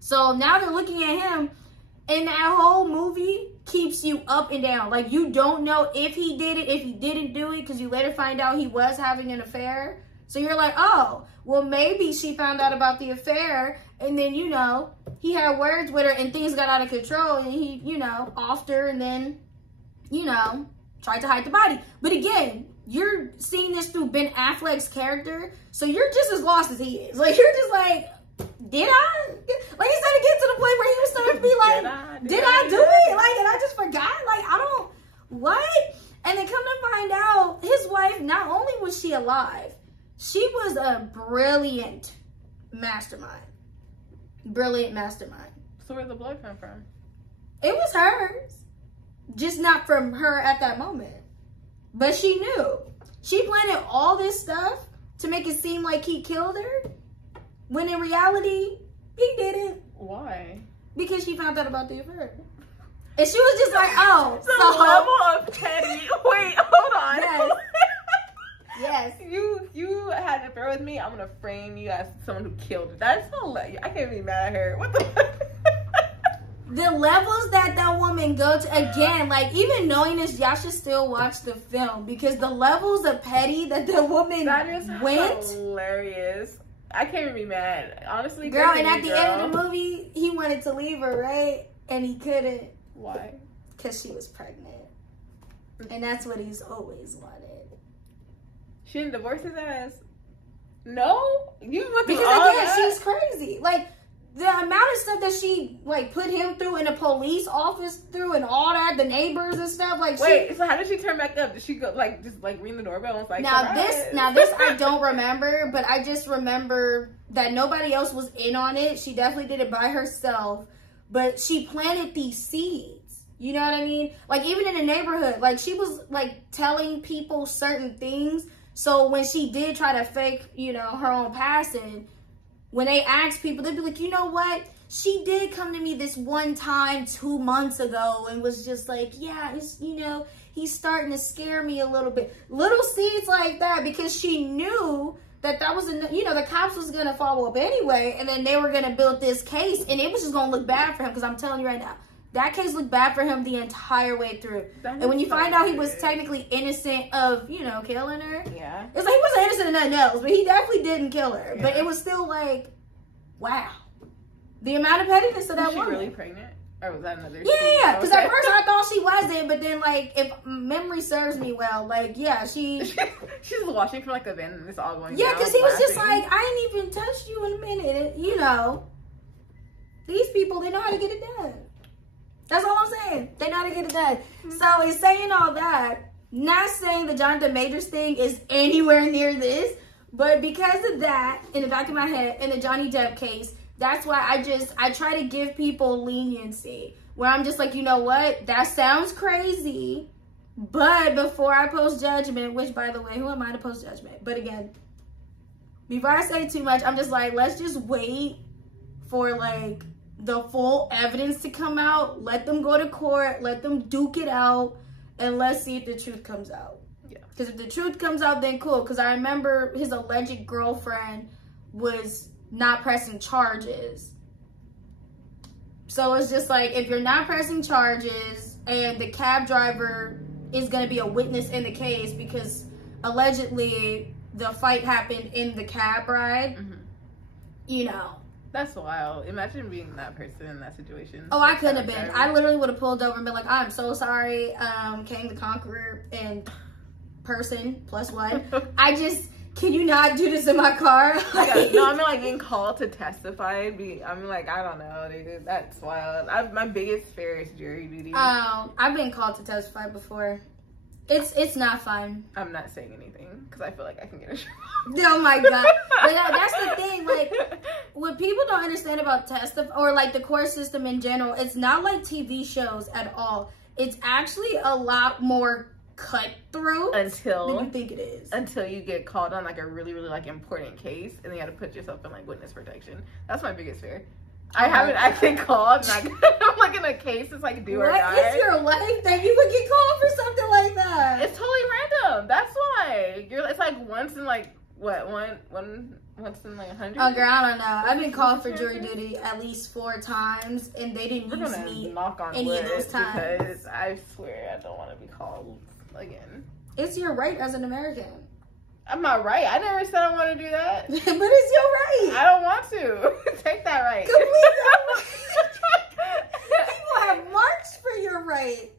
So now they're looking at him, and that whole movie keeps you up and down. Like, you don't know if he did it, if he didn't do it, because you later find out he was having an affair. So you're like, oh, well, maybe she found out about the affair, and then, you know, he had words with her, and things got out of control, and he, you know, offed her, and then, you know, tried to hide the body. But again, you're seeing this through Ben Affleck's character, so you're just as lost as he is. Like, you're just like, did I? Like, he started getting to the point where he was starting to be like, did I do it? Like, and I just forgot? Like, I don't, what? And then come to find out, his wife, not only was she alive, she was a brilliant mastermind. Brilliant mastermind. So where'd the blood come from? It was hers. Just not from her at that moment. But she knew. She planted all this stuff to make it seem like he killed her, when in reality, he didn't. Why? Because she found out about the affair. And she was just like, oh. The level of petty. Wait, hold on. Yes. Yes. You had an affair with me. I'm going to frame you as someone who killed her. That's hilarious. I can't be mad at her. What the fuck? The levels that woman go to, again, like, even knowing this, y'all should still watch the film, because the levels of petty that the woman went. Hilarious. I can't even be mad. Honestly, girl, and at the end of the movie, he wanted to leave her, right? And he couldn't. Why? Because she was pregnant. And that's what he's always wanted. She didn't divorce his ass? No? You went through because all again, that? She's crazy. Like, the amount of stuff that she, like, put him through in a police office through and all that, the neighbors and stuff, like, wait, so how did she turn back up? Did she go, like, just, like, ring the doorbell and was like, now this I don't remember, but I just remember that nobody else was in on it. She definitely did it by herself, but she planted these seeds. You know what I mean? Like, even in the neighborhood, like, she was, like, telling people certain things. So when she did try to fake, you know, her own passing, when they asked people, they'd be like, you know what? She did come to me this one time 2 months ago and was just like, yeah, it's, you know, he's starting to scare me a little bit. Little seeds like that, because she knew that was, you know, the cops was going to follow up anyway, and then they were going to build this case, and it was just going to look bad for him, because I'm telling you right now, that case looked bad for him the entire way through. And when you find out he was technically innocent of, you know, killing her. Yeah. It's like he wasn't innocent of nothing else, but he definitely didn't kill her. Yeah. But it was still like, wow. The amount of pettiness of that woman. Was she really pregnant? Or was that another? Yeah. Because at first I thought she wasn't, but then, like, if memory serves me well, like, yeah, she was watching from, like, the van and it's all going down. Yeah, because he was just like, I ain't even touched you in a minute. You know, these people, they know how to get it done. That's all I'm saying. They know how to get it done. So in saying all that, not saying the Jonathan Majors thing is anywhere near this, but because of that, in the back of my head, in the Johnny Depp case, that's why I try to give people leniency, where I'm just like, you know what? That sounds crazy, but before I post judgment, which, by the way, who am I to post judgment? But again, before I say too much, I'm just like, let's just wait for, like, the full evidence to come out. Let them go to court. Let them duke it out. And let's see if the truth comes out. Yeah. Because if the truth comes out, then cool. Because I remember his alleged girlfriend was not pressing charges. So it's just like, if you're not pressing charges, and the cab driver is going to be a witness in the case because allegedly the fight happened in the cab ride. You know. That's wild. Imagine being that person in that situation. Oh, I couldn't have been. I literally would have pulled over and been like, I'm so sorry, King the Conqueror and person +1. Can you not do this in my car? Like, no, I mean, like, getting called to testify. I'm like, I don't know, dude. That's wild. My biggest fear is jury duty. I've been called to testify before. It's not fun. I'm not saying anything because I feel like I can get in trouble. Oh my god. But that's the thing, like, what people don't understand about or like the court system in general, it's not like TV shows at all. It's actually a lot more cutthroat than you think it is. Until you get called on like a really, really like important case and you have to put yourself in like witness protection. That's my biggest fear. I get called and I'm like in a case it's like do or die. What is your life that you would get called for something like that? It's totally random. That's why. It's like once in like once in like 100? Oh girl, I don't know. I've been called for jury duty at least 4 times and they didn't use me knock on any of those times. Because I swear I don't want to be called again. It's your right as an American. I'm not right. I never said I want to do that. But it's your right. I don't want to. Take that right. People have marched for your right.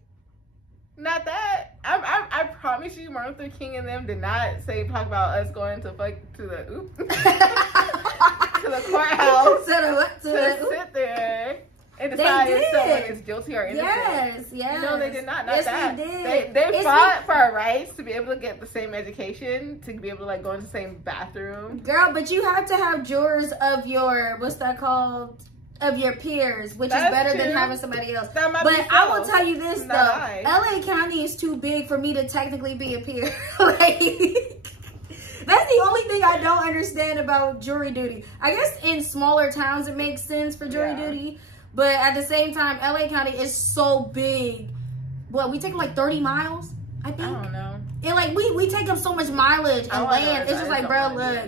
Not that. I promise you, Martin Luther King and them did not talk about us going to the courthouse to sit there and decide if someone is guilty or innocent. Yes. No, they did not. Not that. They did. They fought for our rights to be able to get the same education, to be able to like go in the same bathroom. Girl, but you have to have jurors of your of your peers, which is better than having somebody else. But I will tell you this though, LA County is too big for me to technically be a peer. Like, that's the only thing I don't understand about jury duty. I guess in smaller towns it makes sense for jury duty, but at the same time, LA County is so big. What, we take like 30 miles? I think. I don't know. It like we take up so much mileage and land. It's just like, bro, look.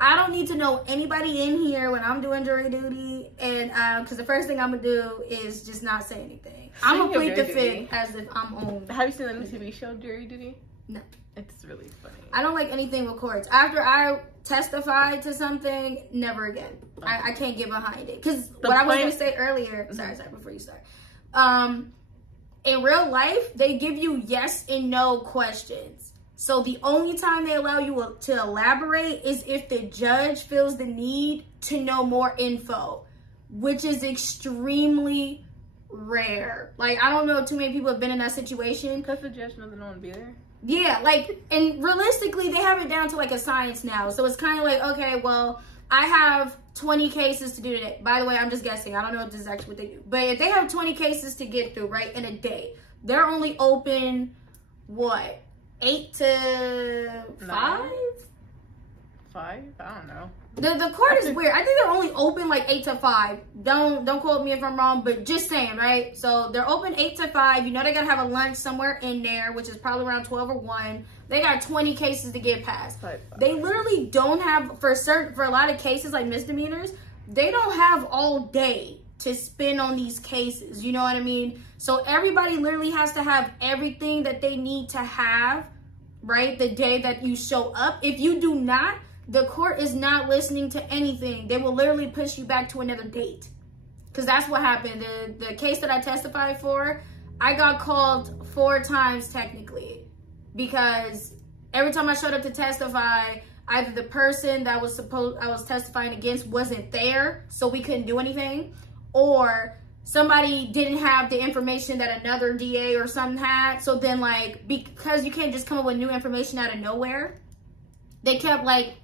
I don't need to know anybody in here when I'm doing jury duty, and because the first thing I'm gonna do is just not say anything. I'm gonna plead the fifth as if I'm on. Have you seen the new TV show Jury Duty? No. It's really funny. I don't like anything with courts. After I testify to something, never again. Okay. I can't get behind it. Because what I was gonna say earlier, sorry, before you start. In real life, they give you yes and no questions. So the only time they allow you to elaborate is if the judge feels the need to know more info, which is extremely rare. Like, I don't know too many people have been in that situation. Because the judge doesn't want to be there? Yeah, like, and realistically, they have it down to like a science now. So it's kind of like, okay, well, I have 20 cases to do today. By the way, I'm just guessing. I don't know if this is actually what they do. But if they have 20 cases to get through, right, in a day, they're only open, what? 8 to 5? 5? I don't know. The court is weird. I think they're only open like 8 to 5. Don't quote me if I'm wrong, but just saying, right? So they're open 8 to 5. You know they gotta have a lunch somewhere in there, which is probably around 12 or 1. They got 20 cases to get past. They literally don't have for a lot of cases like misdemeanors, they don't have all day to spend on these cases. You know what I mean? So everybody literally has to have everything that they need to have, right? The day that you show up. If you do not, the court is not listening to anything. They will literally push you back to another date. Because that's what happened. The case that I testified for, I got called 4 times technically. Because every time I showed up to testify, either the person that I was testifying against wasn't there, so we couldn't do anything, or somebody didn't have the information that another DA or something had. So then, like, because you can't just come up with new information out of nowhere, they kept like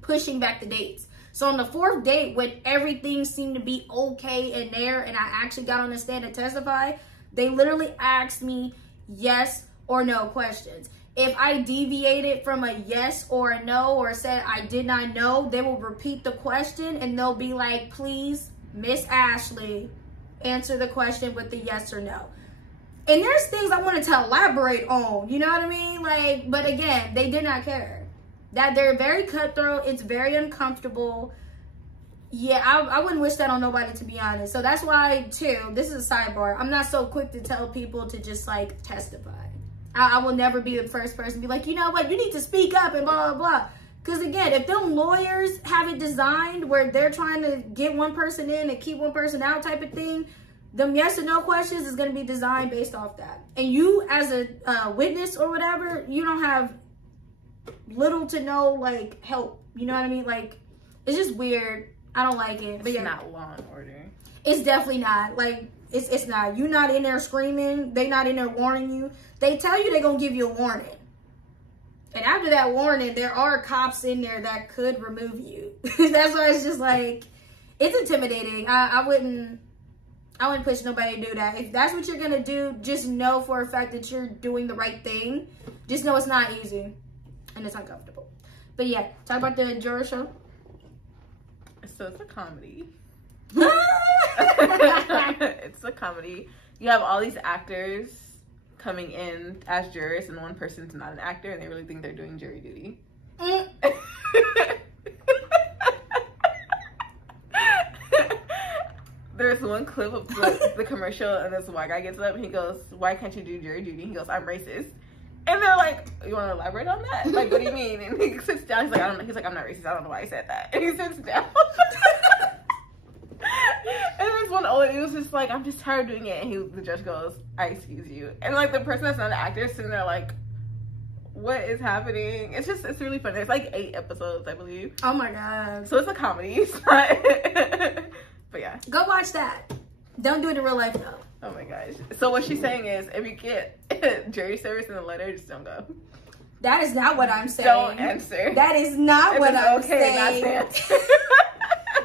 pushing back the dates. So on the 4th date, when everything seemed to be okay in there and I actually got on the stand to testify, they literally asked me yes or no questions. If I deviated from a yes or a no, or said I did not know, they will repeat the question and they'll be like, please, Miss Ashley, answer the question with the yes or no. And there's things I wanted to elaborate on, you know what I mean? Like, but again, they did not care. That they're very cutthroat. It's very uncomfortable. Yeah, I wouldn't wish that on nobody, to be honest. So that's why, too, this is a sidebar. I'm not so quick to tell people to just, like, testify. I will never be the first person to be like, you know what, you need to speak up and blah, blah, blah. Because, again, if them lawyers have it designed where they're trying to get one person in and keep one person out type of thing, them yes or no questions is going to be designed based off that. And you, as a witness or whatever, you don't have little to no, like, help. You know what I mean? Like, it's just weird. I don't like it. But it's not Law and Order. It's definitely not. Like, it's not. You not in there screaming. They not in there warning you. They tell you they're going to give you a warning. And after that warning, there are cops in there that could remove you. That's why it's just like, it's intimidating. I wouldn't push nobody to do that. If that's what you're going to do, just know for a fact that you're doing the right thing. Just know it's not easy. And it's uncomfortable. But yeah, talk about the juror show. So it's a comedy. It's a comedy. You have all these actors coming in as jurors, and one person's not an actor, and they really think they're doing jury duty. There's one clip of the commercial, and this white guy gets up, and he goes, "Why can't you do jury duty?" He goes, "I'm racist." And they're like, "You want to elaborate on that? Like, what do you mean?" And he sits down. He's like, "I don't know." He's like, "I'm not racist. I don't know why I said that." And he sits down. And this one old lady was just like, "I'm just tired of doing it." And the judge goes, "I excuse you." And like the person that's not an actor is sitting there like, what is happening? It's really funny. There's like 8 episodes, I believe. Oh my god. So it's a comedy. It's not... But yeah. Go watch that. Don't do it in real life though. Oh my gosh. So what she's saying is, if you get jury service in the letter, just don't go. That is not what I'm saying. Don't answer. That is not what I'm saying. Not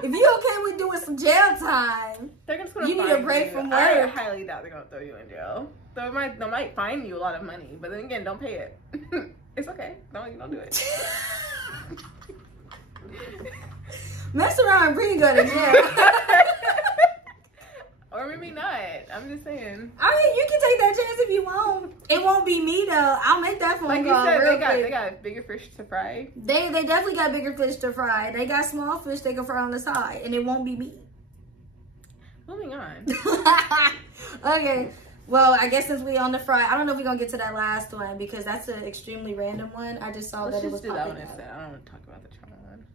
if you're okay with doing some jail time, they're just gonna you need a break from work. I highly doubt they're gonna throw you in jail. They might fine you a lot of money, but then again, don't pay it. It's okay. Don't do it. Mess around and bring you to jail. Or maybe not. I'm just saying. I mean, you can take that chance if you want. It won't be me though. I'll make that phone like call. You said, real they quick. got bigger fish to fry. They definitely got bigger fish to fry. They got small fish they can fry on the side, and it won't be me. Moving on. Okay. Well, I guess since we on the fry, I don't know if we're gonna get to that last one because that's an extremely random one. I just saw that it was do that one popping instead. up. I don't want to talk about the trauma one.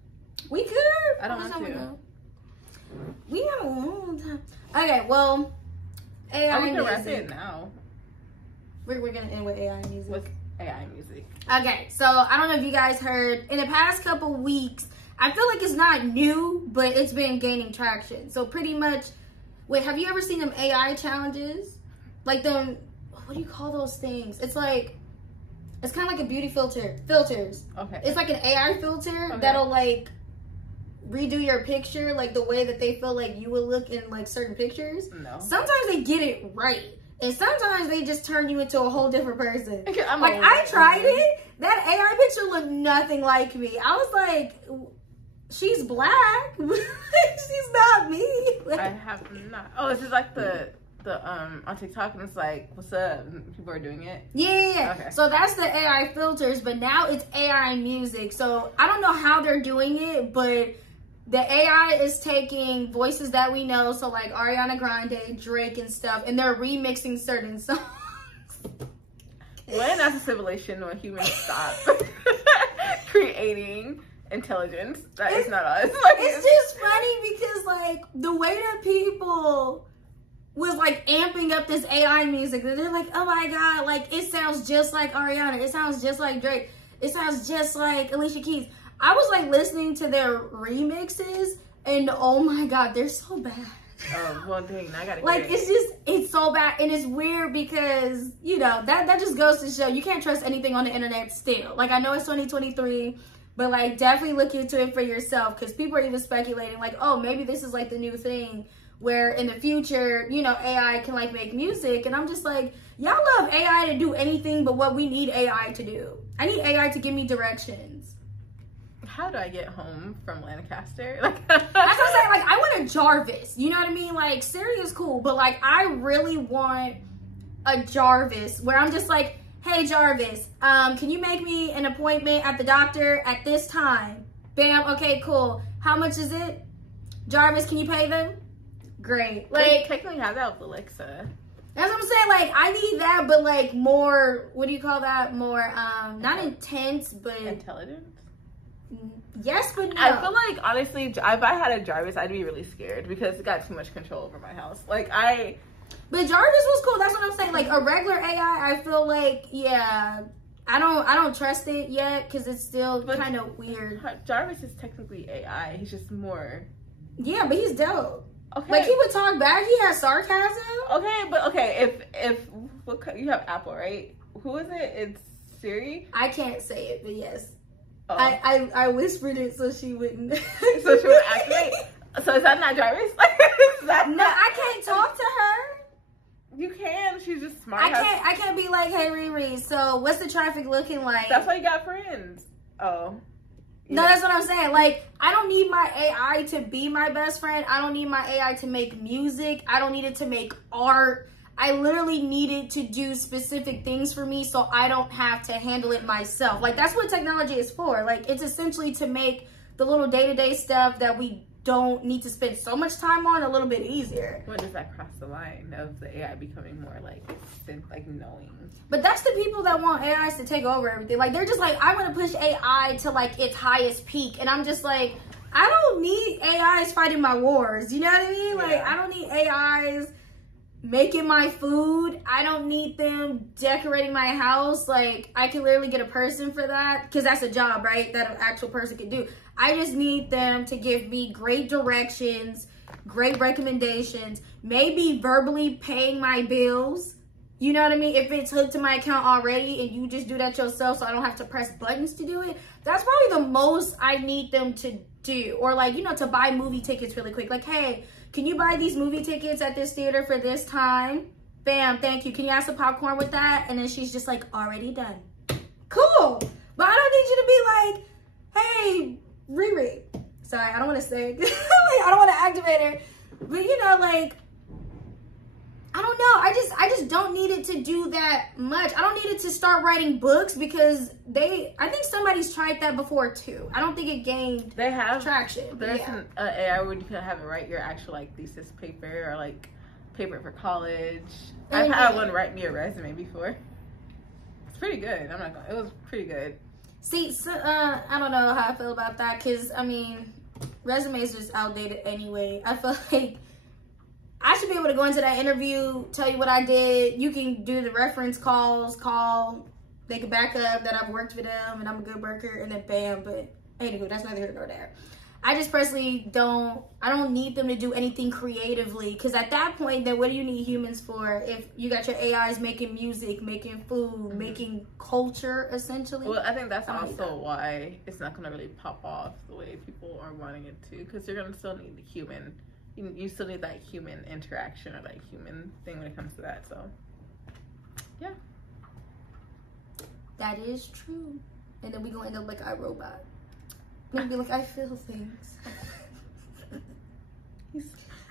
We could. I don't want to. We have a long time. Okay, well, AI we can music. wrap it now. We're gonna end with AI music. With AI music. Okay, so I don't know if you guys heard, in the past couple weeks, I feel like it's not new, but it's been gaining traction. So pretty much, wait, have you ever seen them AI challenges? Like them, what do you call those things? It's like, it's kind of like a beauty filters. Okay. It's like an AI filter that'll like redo your picture like the way that they feel like you would look in like certain pictures. No. Sometimes they get it right. And sometimes they just turn you into a whole different person. I tried it. That AI picture looked nothing like me. I was like, she's black. She's not me. I have not. Oh, this is like the on TikTok, and it's like, what's up? People are doing it. Yeah. Okay. So that's the AI filters, but now it's AI music. So I don't know how they're doing it, but the AI is taking voices that we know, so like Ariana Grande, Drake, and stuff, and they're remixing certain songs. When as a civilization, when humans stop creating intelligence, that is not us. Like, it's just funny because like the way that people was like amping up this AI music, they're like, oh my god, like it sounds just like Ariana, it sounds just like Drake, it sounds just like Alicia Keys. I was like listening to their remixes and oh my god, they're so bad. Oh, well dang, I gotta like it's so bad, and it's weird because, you know, that just goes to show you can't trust anything on the internet still. Like, I know it's 2023, but like definitely look into it for yourself, because people are even speculating like, oh, maybe this is like the new thing where in the future, you know, AI can like make music. And I'm just like, y'all love AI to do anything but what we need AI to do. I need AI to give me directions. How do I get home from Lancaster? Like, that's what I'm saying. Like, I want a Jarvis. You know what I mean? Like, Siri is cool, but like, I really want a Jarvis where I'm just like, hey Jarvis, can you make me an appointment at the doctor at this time? Bam. Okay, cool. How much is it? Jarvis, can you pay them? Great. Like, technically have that with Alexa. That's what I'm saying. Like, I need that, but like more, what do you call that? More, not intense, but intelligent. Yes, but no. I feel like, honestly, if I had a Jarvis, I'd be really scared because it got too much control over my house. Like, But Jarvis was cool. That's what I'm saying. Like, a regular AI, I feel like, yeah, I don't trust it yet because it's still kind of weird. Jarvis is technically AI. He's just more. Yeah, but he's dope. Okay. Like, he would talk back. He has sarcasm. Okay, if you have Apple, right? Who is it? It's Siri. I can't say it, but yes. Oh. I whispered it so she wouldn't. So she would activate. So is that not Jarvis? No, I can't talk to her. You can. She's just smart. I can't be like, hey Riri, so what's the traffic looking like? That's why you got friends. Oh. Yeah. No, that's what I'm saying. Like, I don't need my AI to be my best friend. I don't need my AI to make music. I don't need it to make art. I literally need it to do specific things for me so I don't have to handle it myself. Like, that's what technology is for. Like, it's essentially to make the little day-to-day stuff that we don't need to spend so much time on a little bit easier. When does that cross the line of the AI becoming more like knowing? But that's the people that want AIs to take over everything. Like, they're just like, I want to push AI to like its highest peak. And I'm just like, I don't need AIs fighting my wars. You know what I mean? Like, Yeah. I don't need AIs making my food. I don't need them decorating my house. Like, I can literally get a person for that because that's a job, right? That an actual person can do. I just need them to give me great directions, great recommendations, maybe verbally paying my bills. You know what I mean? If it's hooked to my account already and you just do that yourself so I don't have to press buttons to do it, that's probably the most I need them to do. Or like, you know, to buy movie tickets really quick. Like, hey, can you buy these movie tickets at this theater for this time? Bam, thank you. Can you add some popcorn with that? And then she's just like, already done. Cool. But I don't need you to be like, hey, Riri. Sorry, I don't want to say it. Like, I don't want to activate her. But you know, like, I don't know. I just don't need it to do that much. I don't need it to start writing books because I think somebody's tried that before too. I don't think it gained traction. There's an AI where you can have it write your actual like thesis paper or like paper for college. I've had one write me a resume before. It's pretty good. It was pretty good. See, so, I don't know how I feel about that because, I mean, resumes are just outdated anyway. I feel like I should be able to go into that interview, tell you what I did. You can do the reference calls, they can back up that I've worked for them and I'm a good worker, and then bam. But anywho, that's neither here nor there. I just personally I don't need them to do anything creatively because at that point, then what do you need humans for if you got your AIs making music, making food, making culture, essentially? Well, I think that's also why it's not going to really pop off the way people are wanting it to, because you're going to still need the human. You still need that human interaction or that human thing when it comes to that. So, yeah. That is true. And then we going to end up like iRobot. We're going to be like, I feel things.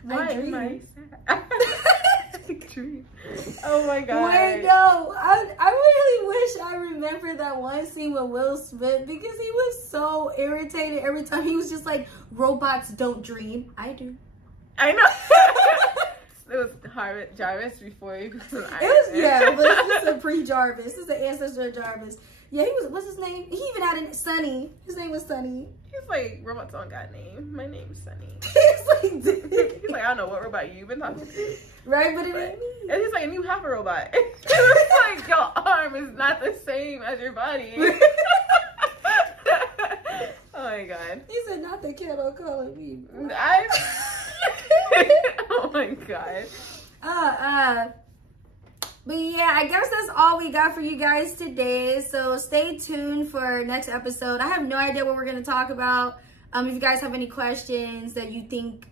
Why am I sad? Oh my god. Wait, no. I really wish I remembered that one scene with Will Smith because he was so irritated every time. He was just like, robots don't dream. I do. I know. It was Jarvis before he was an Iron Man. Yeah, but this is a pre-Jarvis. This is the ancestor of Jarvis. Yeah, he was, what's his name? He even had a Sunny. His name was Sunny. He's like, robots don't got a name. My name's Sunny. He's like, I don't know what robot you've been talking to. Right, but it ain't me. And he's like, and you have a robot. It's like, your arm is not the same as your body. Oh my god. He said, not the kettle calling me. Oh my god. But yeah, I guess that's all we got for you guys today. So stay tuned for next episode. I have no idea what we're going to talk about. If you guys have any questions that you think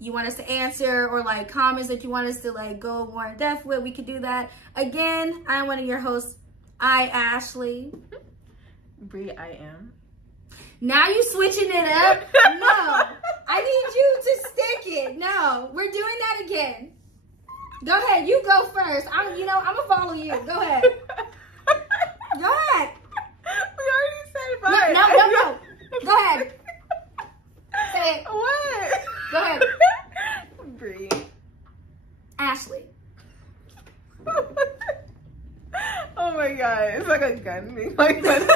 you want us to answer, or like comments that you want us to like go more in depth with, we could do that. Again, I'm one of your hosts. Ashley. Bree, I am. Now you switching it up? No. I need you to stick it. No, we're doing that again. Go ahead. You go first. I'm gonna follow you. Go ahead. Go ahead. We already said bye. No. Go ahead. Say it. What? Go ahead. Bree. Ashley. Oh my god, it's like a gun thing. Like, that's